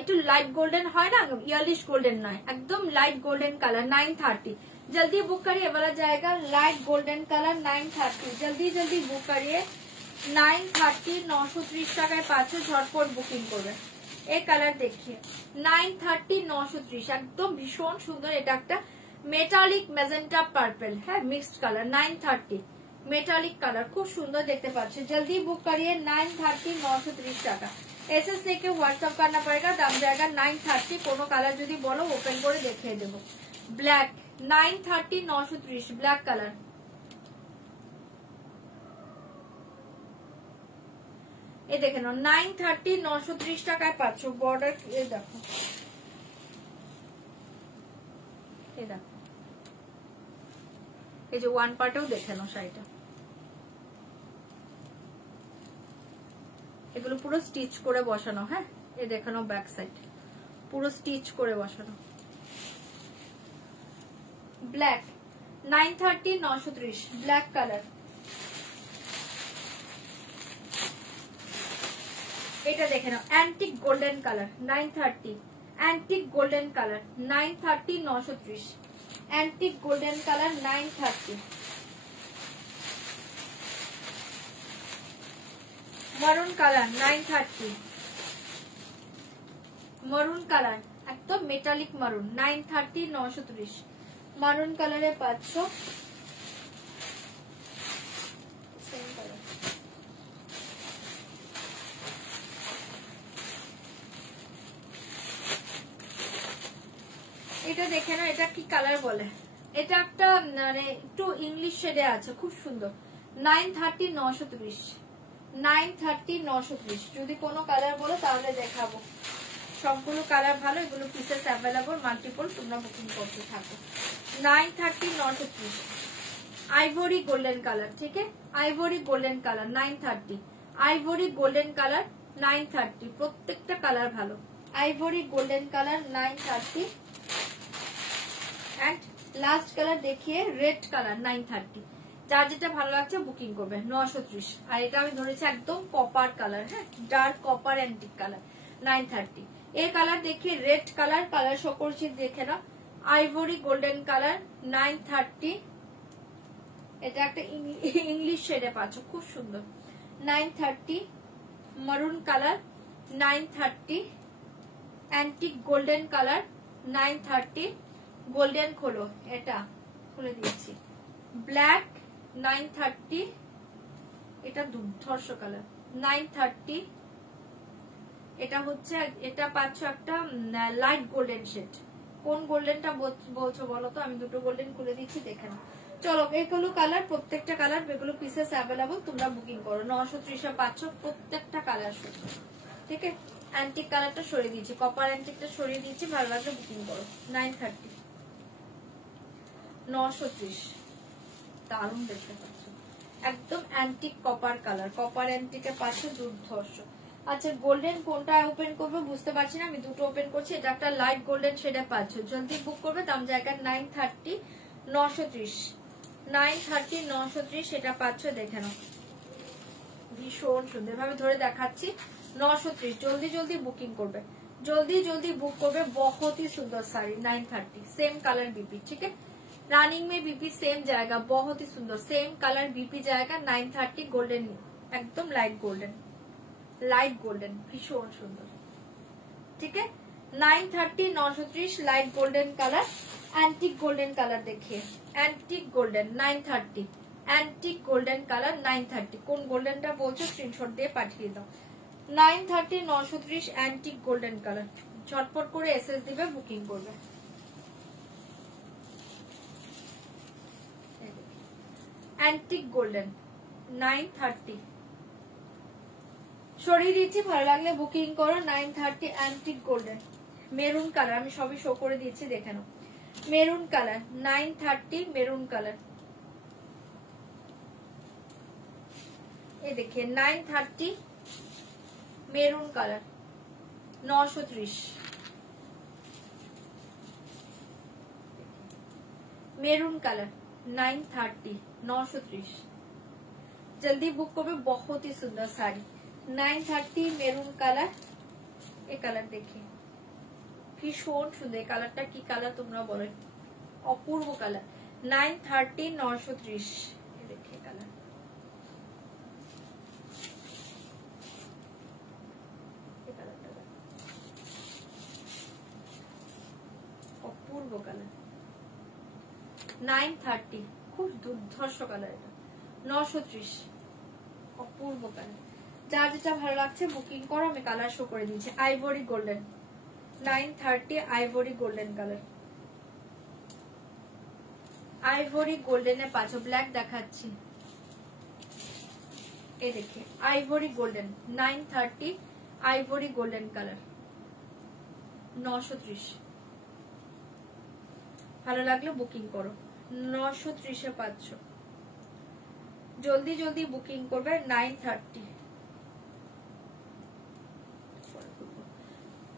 একটু লাইট গোল্ডেন হয় না, ইয়ারলিশ গোল্ডেন নয়, একদম লাইট গোল্ডেন কালার। 930 जल्दी बुक करिए, वाला जाएगा लाइट गोल्डन कलर 930। जल्दी जल्दी बुक करिए, 930, 930 টাকায় পাচ্ছ, ঝটপট বুকিং করবে। এই কালার দেখিয়ে 930, 930 একদম ভীষণ সুন্দর। এটা একটা মেটালিক মেজেন্টা পার্পল, হ্যাঁ মিক্সড কালার, 930 মেটালিক কালার, খুব সুন্দর দেখতে পাচ্ছ। जल्दी बुक करिए, 930, 930 টাকা। एसएस लेके व्हाट्सएप करना पड़ेगा, दाम जाएगा 930। कोनो কালার যদি বলো ওপেন করে দেখিয়ে দেবো। Black 930, 930 black colour. এই দেখে নাও 930, 930 টাকায় পাচ্ছ। বর্ডার এই দেখো, এই দেখো, এই যে ওয়ান পার্টেও দেখে নাও শাড়িটা, এগুলো পুরো স্টিচ করে বসানো। হ্যাঁ এই দেখে নাও ব্যাক সাইড পুরো স্টিচ করে বসানো। Black 930, 930 black colour. এটা দেখে নাও antique golden colour 930, antique golden colour 930, 930 antique golden colour 930। Maroon colour 930, maroon colour একদম মেটালিক মারুন 930, 930 মারুন কালারে পাচ্ছ। এটা দেখে না, এটা কি কালার বলে, এটা একটা মানে একটু ইংলিশ শেডে আছে, খুব সুন্দর। 930, 930 930, 930 যদি কোনো কালার বলো তাহলে দেখাবো। সবগুলো কালার ভালো, এগুলো পিসেস অ্যাভেলেবল, মাল্টিপল, তোমরা বুকিং করতে থাকো। 930, 930 আইভরি গোল্ডেন কালার, ঠিক আছে, ivory golden colour 930, ivory golden colour 930, প্রত্যেকটা কালার ভালো। Ivory golden colour 930 and last colour দেখিয়ে রেড কালার 930। যার যেটা ভালো লাগছে বুকিং করবে 930। আর এটা আমি ধরেছি একদম কপার কালার, হ্যাঁ ডার্ক কপার অ্যান্টিক কালার 930। এই কালার দেখিয়ে রেড কালার, কালার শো করছি দেখে নাও, আইভরি গোল্ডেন কালার 930। এটা একটা ইংলিশ শেডে পাচ্ছ, খুব সুন্দর 930। Maroon colour 930, antique golden colour 930। Golden খোলো, এটা খুলে দিয়েছি, ব্ল্যাক 930, এটা দুর্ধর্ষ কালার 930। এটা হচ্ছে, এটা পাচ্ছ একটা লাইট গোল্ডেন শেড। কোন গোল্ডেনটা বলছো বলো তো, আমি দুটো গোল্ডেন খুলে দিচ্ছি দেখে নাও। চলো এগুলো কালার, প্রত্যেকটা কালার এগুলো পিসেস অ্যাভেলেবল, তোমরা বুকিং করো। 930 পাচ্ছ প্রত্যেকটা কালার শুধু, ঠিক আছে। অ্যান্টিক কালারটা সরিয়ে দিয়েছি, কপার অ্যান্টিকটা সরিয়ে দিয়েছি, ভালো লাগলে বুকিং করো। 930 930 দারুণ দেখতে পাচ্ছ, একদম অ্যান্টিক কপার কালার, কপার অ্যান্টিকে পাচ্ছ দুর্ধর্ষ। আচ্ছা গোল্ডেন কোনটা ওপেন করবে বুঝতে পারছি না, আমি দুটো ওপেন করছি। এটা একটা লাইট গোল্ডেন সেটা পাচ্ছ, জলদি বুক করবে। দাম জায়গা 930 930 930 930 এটা পাচ্ছ, দেখে নাও ভীষণ সুন্দর ভাবে ধরে দেখাচ্ছি। 930 জলদি জলদি বুকিং করবে, জলদি জলদি বুক করবে। बहुत ही सुंदर साड़ी 930 सेम कलर बीपी, ठीक है। रनिंग में बीपी सेम जाएगा, बहुत ही सुंदर सेम कलर बीपी जाएगा। 930 गोल्डन, एकदम लाइट गोल्डन, लाइट गोल्डन भीषण सुंदर, ठीक है। 930 930 light golden colour, antique golden colour देखिए, antique golden 930 antique golden colour 930। কোন গোল্ডেনটা বলছো স্ক্রিনশট দিয়ে পাঠিয়ে দাও। 930 930 एंटिक गोल्डन कलर, ঝটপট করে এসএস দিবে, বুকিং করবে। एंटिक गोल्डन 930 সরিয়ে দিচ্ছি, ভালো লাগলে বুকিং করো। 930 एंटिक गोल्डन মেরুন কালার, আমি সবই শো করে দিচ্ছি দেখে নাও। মেরুন কালার 930 মেরুন কালার, এই देखिए 930 মেরুন কালার 930 মেরুন কালার 930 930 जल्दी बुक করবে। बहुत ही सुंदर साड़ी 930 মেরুন কালার, এই কালার देखिए ভীষণ সুন্দর। কালারটা কি কালার তোমরা বলো, অপূর্ব কালার। 930 930 এই देखिए কালার, অপূর্ব কালার 930 খুব দুর্ধর্ষ কালার, এটা 930 অপূর্ব কালার। যার যেটা ভালো লাগছে বুকিং করো, আমি কালার শো করে দিচ্ছি। Ivory golden 930 ivory golden colour, ivory গোল্ডেনে পাচ্ছ। ব্ল্যাক দেখাচ্ছি, এই দেখে ivory golden 930 ivory golden colour 930। ভালো লাগলে বুকিং করো, 930 পাচ্ছ, জলদি জলদি বুকিং করবে। 930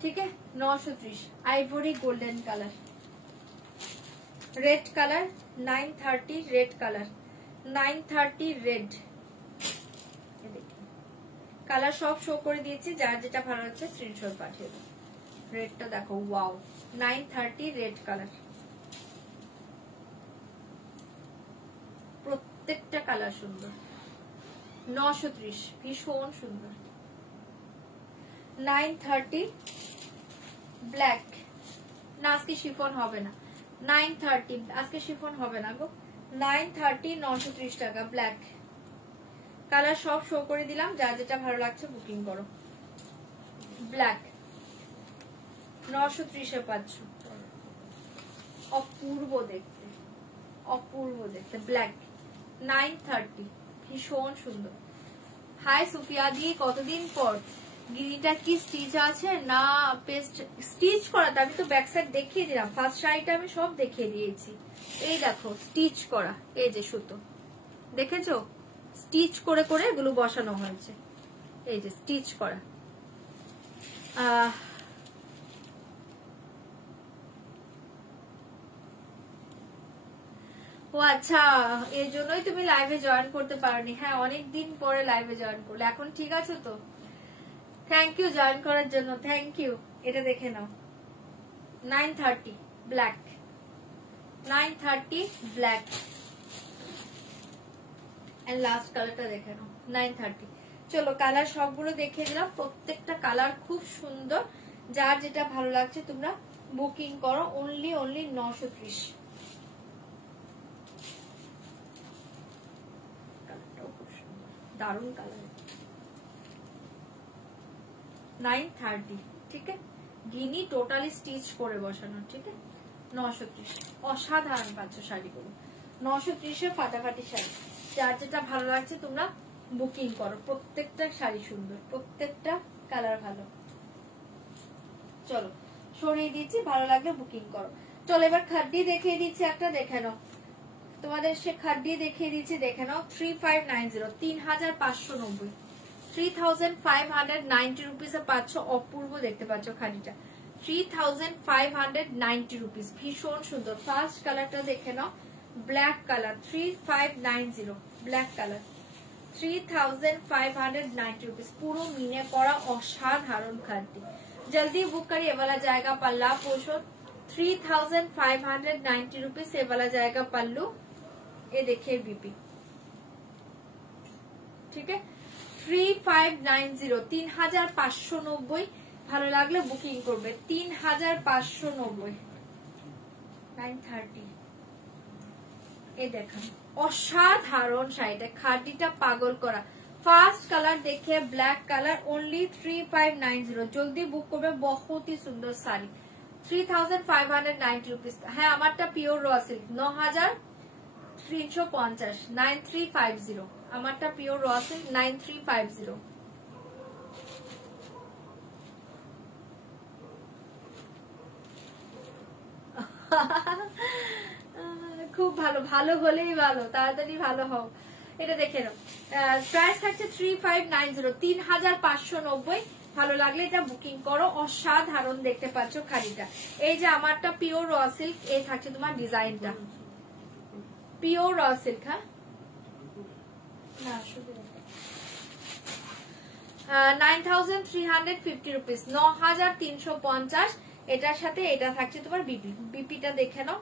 ठीक है। 930 Ivory golden colour, red colour 930 red colour 930 red, colour সব শো করে দিয়েছি, যার যেটা ভালো হচ্ছে স্ক্রিনশট পাঠিয়ে দাও। রেডটা দেখো, ওয়াও 930 রেড কালার, প্রত্যেকটা কালার সুন্দর। 930 ভীষণ সুন্দর। 930 ব্ল্যাক, না আজকে শিফন হবে না। 930 আজকে শিফন হবে না গো। 930 930 টাকা ব্ল্যাক কালার সব শো করে দিলাম, যার যেটা ভালো লাগছে বুকিং করো। ব্ল্যাক 930 পাচ্ছ, অপূর্ব দেখতে, অপূর্ব দেখতে। ব্ল্যাক 930 ভীষণ সুন্দর। হাই সুফিয়া দি, কতদিন পর। গিরিটা কি স্টিচ আছে না পেস্ট স্টিচ করাটা? আমি তো ব্যাক সাইড দেখিয়ে দিলাম, ফার্স্ট শাড়িটা আমি সব দেখিয়ে দিয়েছি। এই দেখো স্টিচ করা, এই যে সুতো দেখেছো, স্টিচ করে করে এগুলো বসানো হয়েছে, এই যে স্টিচ করা। ও আচ্ছা, এর জন্যই তুমি লাইভে জয়েন করতে পারোনি। হ্যাঁ অনেকদিন পরে লাইভে জয়েন করলে, এখন ঠিক আছে তো? থ্যাংক ইউ জয়েন করার জন্য, থ্যাংক ইউ। এটা দেখে নাও 930 ব্ল্যাক, 930 ব্ল্যাক এন্ড লাস্ট কালারটা দেখে নাও 930। চলো কালার সবগুলো দেখিয়ে দিলাম, প্রত্যেকটা কালার খুব সুন্দর, যার যেটা ভালো লাগছে তোমরা বুকিং করো। অনলি 930। কালারটাও খুব সুন্দর। দারুন কালার। 930, ঠিক আছে, গিনি টোটালি স্টিচ করে বসানো, ঠিক আছে। 930, অসাধারণ পাচ্ছ শাড়িগুলো। 930 ফাটাফাটি শাড়ি, যার যেটা ভালো লাগছে তোমরা বুকিং করো। প্রত্যেকটা শাড়ি সুন্দর, প্রত্যেকটা কালার ভালো। চলো সরিয়ে দিচ্ছি, ভালো লাগলে বুকিং করো। চলো এবার খাড্ডি দেখিয়ে দিচ্ছি একটা, দেখে নাও। তোমাদের সে খাড্ডি দেখিয়ে দিচ্ছি, দেখে নাও। 3590, 3590, 3590 রুপিসে পাচ্ছ। অপূর্ব দেখতে পাচ্ছ খাডিটা, 3590 রুপিস, ভীষণ সুন্দর। ফার্স্ট কালারটা দেখে নাও, black colour, 3590 black colour, 3590 rupees, পুরো মিনে করা অসাধারণ খাড্ডি। जल्दी बुक करिए, ये वाला जाएगा पल्ला पोषण, 3590 रुपीज। ये वाला जाएगा पल्लू, ये देखिए बीपी, ठीक है। 3590, 3590, ভালো লাগলে বুকিং করবে। 3590, 930। এই দেখেন অসাধারণ শাড়িটা, খাডিটা পাগল করা। ফার্স্ট কালার देखिए ब्लैक कलर, ओनली 3590, জলদি বুক করবে। बहुत ही सुंदर শাড়ি, 3590 রুপিস। হ্যাঁ আমারটা পিওর র সিল্ক, 9350, 9350, আমারটা পিওর র সিল্ক, 9350। খুব ভালো, ভালো হলেই ভালো, তাড়াতাড়ি ভালো হও। এটা দেখে নাও, প্রাইস থাকছে 3590, 3590। ভালো লাগলে এটা বুকিং করো। অসাধারণ দেখতে পাচ্ছ খাড়িটা। এই যে আমারটা পিওর র সিল্ক, এই থাকছে তোমার ডিজাইনটা পিওর র সিল্ক। হ্যাঁ না শুধু 9350 রুপিস, 9350। এটার সাথে এটা থাকছে তোমার বিপি, বিপিটা দেখে নাও।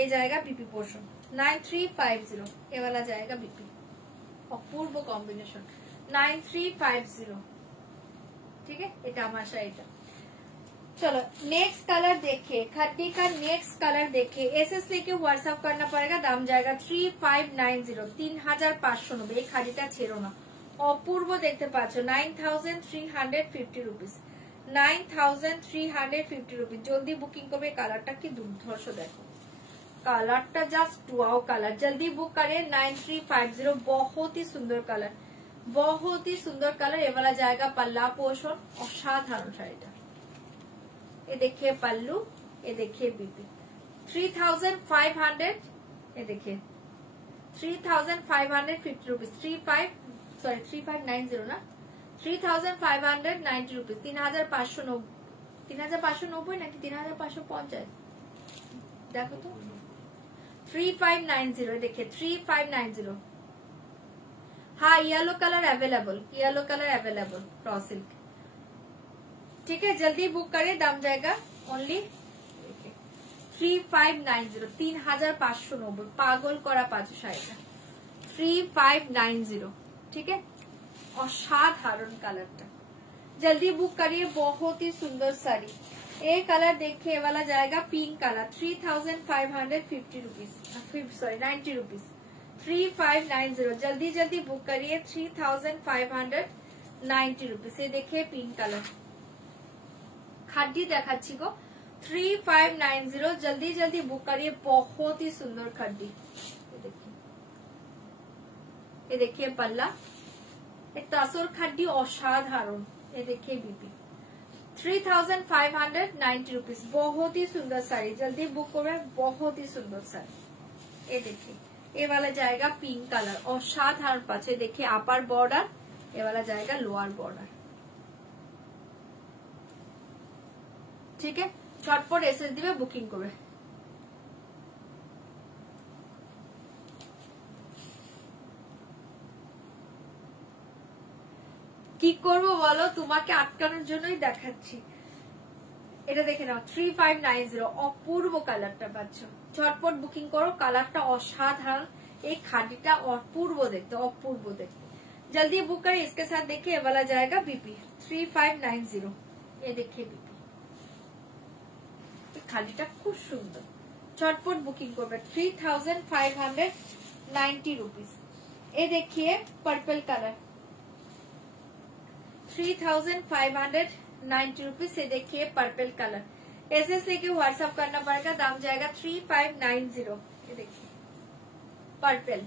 এই জায়গা বিপি পোর্শন, 9350, ये वाला जाएगा बीपी। अपूर्व कॉम्बिनेशन, 9350, ठीक है। এটা আমার শাড়িটা। चलो नेक्स्ट कलर देखिए, खड्डी का नेक्स्ट कलर देखिए। एसएस लेके व्हाट्सएप करना पड़ेगा, दाम जाएगा 3590, 3590। এই খাড়িটা ছেড়ো না, অপূর্ব দেখতে পাচ্ছ। 9350 রুপিস, 9350 রুপিস। জলদি বুকিং করবে। কালারটা কি দুর্ধর্ষ দেখো, कलर जस्ट वाओ कलर। जल्दी बुक करें, 9350, बहुत ही सुंदर कलर, बहुत ही सुंदर कलर। ये वाला जाएगा पल्ला पोषण, असाधारण शाड़ीटा। ये देखिए पल्लू, ये देखिए बीपी, 3500, ये देखिए 3550 रुपीज, 3590 ना, 3590 रुपीज, 3590, 3590 ना कि 3550, देखो तो 3590। देखिए 3590। हाँ yellow colour available, yellow colour available, raw silk, ठीक है। जल्दी बुक करें, दाम जाएगा ओनली 3590, 3590। पागल करा पाँच शाড়িটা, 3590, ठीक है। असाधारण कलरটা, जल्दी बुक करिए। बहुत ही सुंदर साड़ी। एक कलर देखिए, वाला जाएगा pink colour, 3550 rupees, sorry 90 rupees, 3590। जल्दी जल्दी बुक करिए, 3590 रुपीज। ये देखिए पिंक कलर, खाड्डी देखाচ্ছি गो, 3590। जल्दी जल्दी बुक करिए, बहुत ही सुंदर खाड्डी। ये देखिए पल्ला, ये तसर खाड्डी असाधारण। ये देखिए बीपी, 3590 रुपीज। बहुत ही सुंदर साड़ी, जल्दी बुक करें, बहुत ही सुंदर साड़ी। ये देखिए, ये वाला जाएगा पिंक कलर, असाधारण पाচ্ছে। देखिए अपर बॉर्डर, ये वाला जाएगा लोअर बॉर्डर, ठीक है। झटपट एसएस दिबे, बुकिंग करবে। কি করবো বলো, তোমাকে আটকানোর জন্যই দেখাচ্ছি। এটা দেখে নাও, 3590, অপূর্ব কালারটা পাচ্ছ। ঝটপট বুকিং করো, কালারটা অসাধারণ। এই খাদিটা অপূর্ব দেখতে, অপূর্ব দেখতে। जल्दी बुक करें। इसके साथ देखिए ये वाला जाएगा बीपी, 3590। ये देखिए बीपी, खादिटा खूब सुंदर। झटपट बुकिंग करबे, 3590 रुपीज। ये देखिए पर्पल कलर 3590 रुपीज से। देखिए पर्पल कलर एसएस लेके व्हाट्सएप करना पड़ेगा, दाम जाएगा 3590। ये देखिए पर्पल,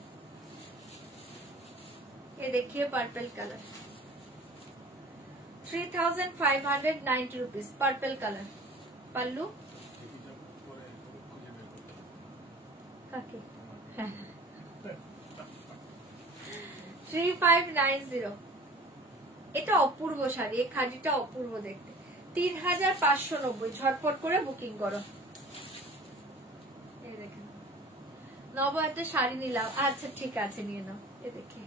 ये देखिए purple colour 3590 rupees purple colour. पल्लू 3590। এটা অপূর্ব শাড়ি, এই খাদিটা অপূর্ব দেখতে। 3590, ঝটপট করে বুকিং করো। এই দেখেন নব একটা শাড়ি নিলাম, আচ্ছা ঠিক আছে নিয়ে নাও। এই দেখি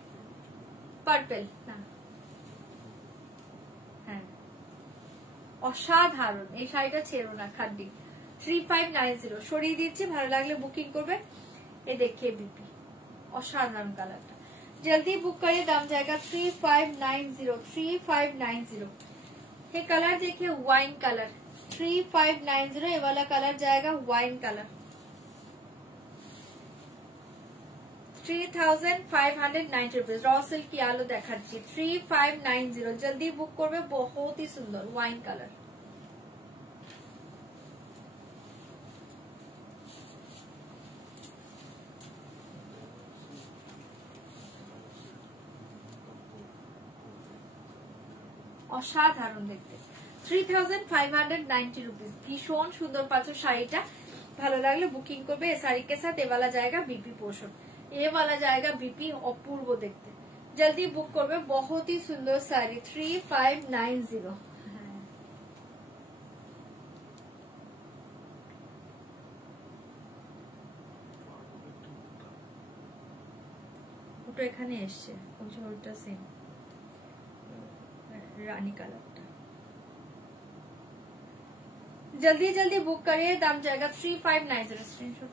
পার্পল, না হ্যাঁ অসাধারণ, এই শাড়িটা ছেড়ো না খাড্ডি। 3590 সরিয়ে দিচ্ছি, ভালো লাগলে বুকিং করবে। ये देखिए बीपी असाधारण कलर, जल्दी बुक करिए, दाम जाएगा 3590। 3590 ये कलर देखिए वाइन कलर 3590, ये वाला कलर जाएगा wine colour 3590 rupees. Raw silk की आलो देखा 3590, जल्दी बुक करबे, बहुत ही सुंदर वाइन कलर। অসাধারণ দেখতে 3590 रुपीज, ভীষণ সুন্দর পাচ্ছো শাড়িটা। ভালো লাগলে বুকিং করবে। এই শাড়ি के साथ ये वाला जाएगा बीपी पोर्शन, ये वाला जाएगा बीपी, অপূর্ব দেখতে। जल्दी बुक করবে, बहुत ही सुंदर শাড়ি 3590। ওটা এখানে এসছে, ওটা সেম रानी कलर। जल्दी जल्दी बुक करिए, दाम जाएगा 3590 स्क्रीनशॉट।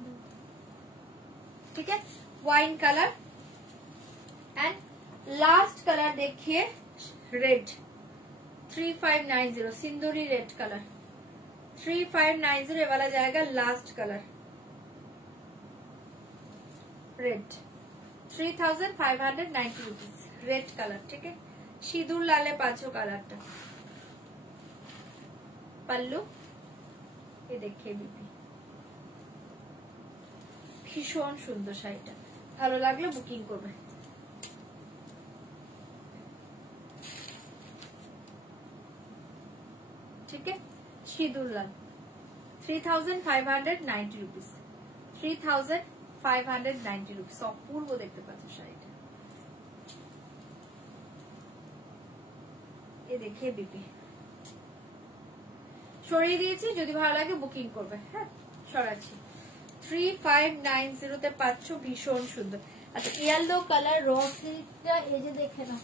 ठीक है wine colour and last colour देखिए रेड 3590, सिंदूरी रेड कलर 3590, ये वाला जाएगा last colour red 3590 rupees red colour. ठीक है সিঁদুর লালে পাঁচো কালারটা। পাল্লু এ দেখে বিপি, ভীষণ সুন্দর শাড়িটা, ভালো লাগলে বুকিং করবে। ঠিক আছে সিঁদুর লাল 3590 रुपीज 3590 रुपीज, অপূর্ব দেখতে পাচ্ছ শাড়িটা। देखिए बीपी সরিয়ে দিয়েছি, যদি ভালো লাগে বুকিং করবে। হ্যাঁ সরাচ্ছি 3590 তে পাচ্ছ, ভীষণ সুন্দর। আচ্ছা ইয়েলো কালার র সিল্কটা এই যে দেখে না,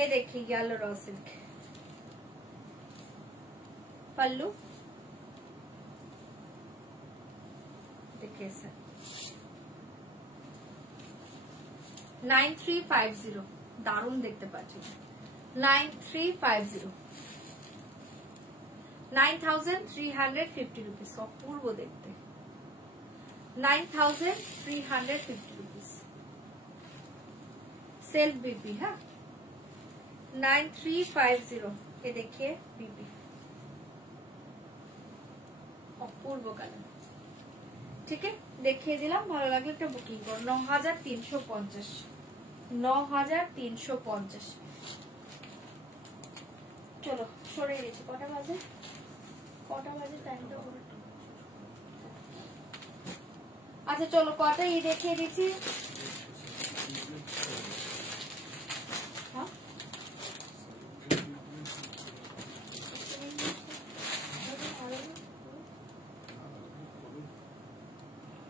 এই দেখি ইয়েলো র সিল্ক। पल्लू देखिए सर 9350, দারুণ দেখতে পাচ্ছি 9350 9350 रुपीज, অপূর্ব দেখতে 9350 रुपीज सेल्फ बीपी। हाँ 9350, ये देखिए बीपी অপূর্ব কালার। ঠিক আছে দেখিয়ে দিলাম, ভালো লাগলে একটা বুকিং করো। 9350 9350। চলো সরে গেছি, কটা বাজে টাইমটা বলো। আচ্ছা চলো কটা এই দেখিয়ে দিচ্ছি।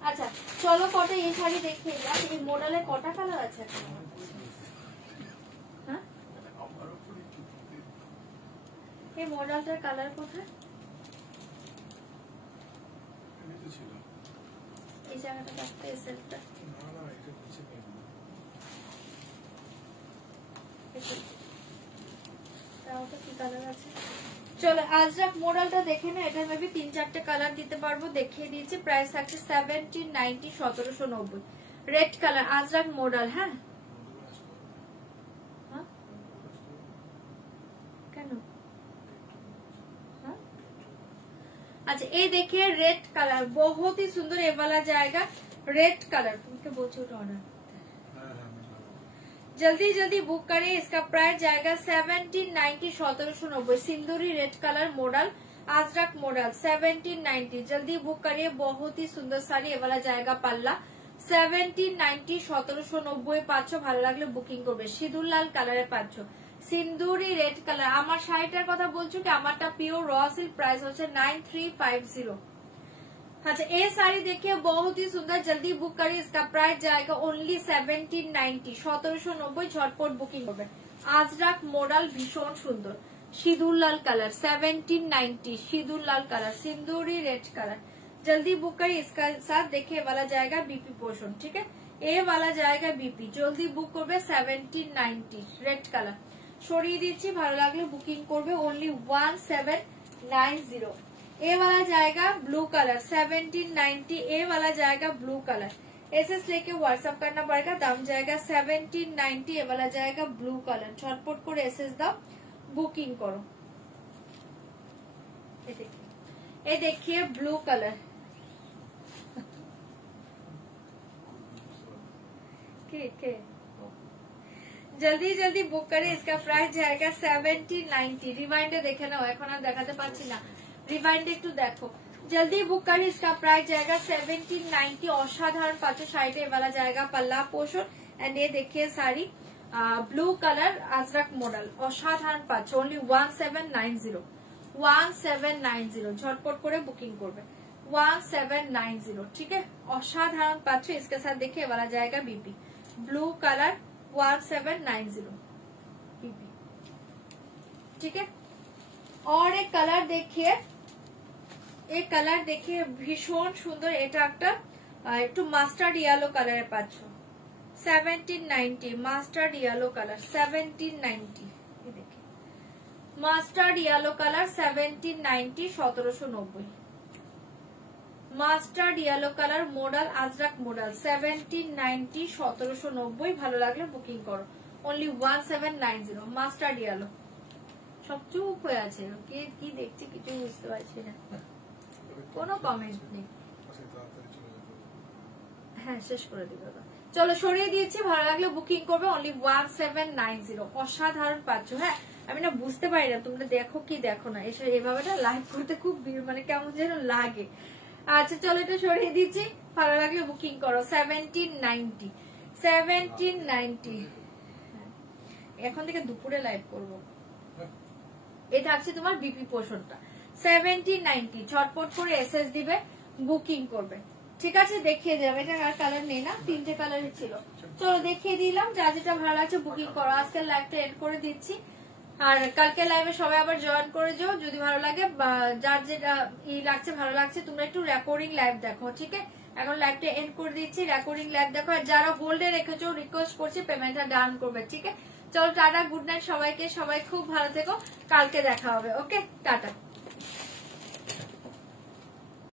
আচ্ছা চলো কটা এই শাড়ি দেখিয়ে দিলাম। এই মডেলে কটা কালার আছে? হ্যাঁ এই মডেলটার কালার কোথায়? এই জায়গাটা দেখতে, এই সেটটা তাও তো কি কালার আছে? চলো আজরাক মডেলটা দেখে না, এটা মেবি 3-4টে কালার দিতে পারবো, দেখিয়ে দিয়েছি। প্রাইস থাকছে 1790, 1790। Red colour Ajrak model. হ্যাঁ কেন? अच्छा ये देखिए रेड कलर, बहुत ही सुंदर ये वाला जाएगा रेड कलर। तुमके बोलছো ऑर्डर जल्दी जल्दी बुक करिए। इसका प्राइस जाएगा 1790, 1790। सिंदूरी red colour model Ajrak model 1790। जल्दी बुक करिए, बहुत ही सुंदर साड़ी ये वाला जाएगा पाल्ला 1790, 1790 পাচ্ছ। ভালো লাগলে বুকিং করবে। সিঁদুর লাল কালারে পাচ্ছ, সিন্দুরি রেড কালার। আমার শাড়িটার কথা বলছো কি? আমারটা পিওর র সিল্ক, প্রাইস হচ্ছে 9350। अच्छा ये साड़ी देखिए बहुत ही सुंदर, जल्दी बुक करिए। इसका प्राइस जाएगा ओनली 1790, 1790। झटपट बुकिंग করবে। আজরাক মডেল ভীষণ সুন্দর, সিঁদুর লাল কালার 1790, সিঁদুর লাল কালার, सिंदूरी रेड कलर। जल्दी बुक करिए। इसका साथ देखिए वाला जाएगा बीपी पोर्शन, ठीक है? ए वाला जाएगा बीपी। जल्दी बुक করবে 1790 रेड कलर। সরিয়ে দিচ্ছি, ভালো লাগলে বুকিং করবে। ओनली 1790। ए वाला जाएगा ब्लू कलर 1790। ए वाला जाएगा ब्लू कलर। एसएस लेके व्हाट्सएप करना पड़ेगा, दाम जाएगा 1790। ए वाला जाएगा ब्लू कलर। झटपट করে एसएस দাও, बुकिंग करो। ये देखिए ब्लू कलर। के जल्दी जल्दी बुक करें। इसका प्राइस जाएगा 1790। रिवाइंडे देखे ना, এখন আর দেখাতে পাচ্ছি না, রিভাইন্ড একটু দেখো। जल्दी बुक करिए। इसका प्राइस जाएगा 1790। অসাধারণ পাচ্ছ শাড়িটা। वाला जाएगा पल्ला पोर्शन एंड ये देखिए sari blue colour Ajrak model অসাধারণ পাচ্ছ। ओनली 1790, 1790। झटपट করে বুকিং করবে। 1790, ठीक है? অসাধারণ পাচ্ছ। इसके साथ देखिए वाला जाएगा बीपी ब्लू कलर 1790 बीपी, ठीक है? और एक कलर देखिए, एक कलर देखिए ভীষণ সুন্দর। এটা একটা একটু মাস্টার্ড ইয়েলো কালারে পাচ্ছ 1790। Mustard yellow colour 1790। এই দেখি mustard yellow colour 1790, 1790। Mustard yellow colour model Ajrak model 1790, 1790। ভালো লাগলে বুকিং করো। ओनली 1790। Mustard yellow. সব চুপ হয়ে আছে, কে কি দেখছে কিছু বুঝতে পারছি না, কোনো কমেন্ট নেই। হ্যাঁ শেষ করে দিবে। চলো সরিয়ে দিয়েছি, ভালো লাগলে বুকিং করবে। ओनली 1790। অসাধারণ পাচ্ছ। হ্যাঁ আমি না বুঝতে পারি না তোমরা দেখো কি দেখো না, এসে এভাবে না লাইভ করতে খুব মানে কেমন যেন লাগে। আচ্ছা চলো এটা সরিয়ে দিচ্ছি, ভালো লাগলে বুকিং করো। 1790, 1790। এখন থেকে দুপুরে লাইভ করবো। এটা আছে তোমার বিপি পোর্শনটা 1790। ঝটপট করে এসএস দিবে, বুকিং করবে, ঠিক আছে? দেখিয়ে দিলাম। এটা আর কালার নেই না, 3টে কালারই ছিল। চলো দেখিয়ে দিলাম, যা যেটা ভালো লাগছে বুকিং করো। আজকের লাইভটা এন্ড করে দিচ্ছি, আর কালকে লাইভে সবাই আবার জয়েন করে যাও যদি ভালো লাগে। যার যেটা লাগছে ভালো লাগছে তোমরা একটু রেকর্ডিং লাইভ দেখো, ঠিক আছে? এখন লাইভটা এন্ড করে দিচ্ছি, রেকর্ডিং লাইভ দেখো। আর যারা হোল্ডে রেখেছো রিকোয়েস্ট করছি পেমেন্টটা ডান করবে, ঠিক আছে? চলো টাটা, গুড নাইট সবাইকে। সবাই খুব ভালো থেকো, কালকে দেখা হবে। ওকে টাটা।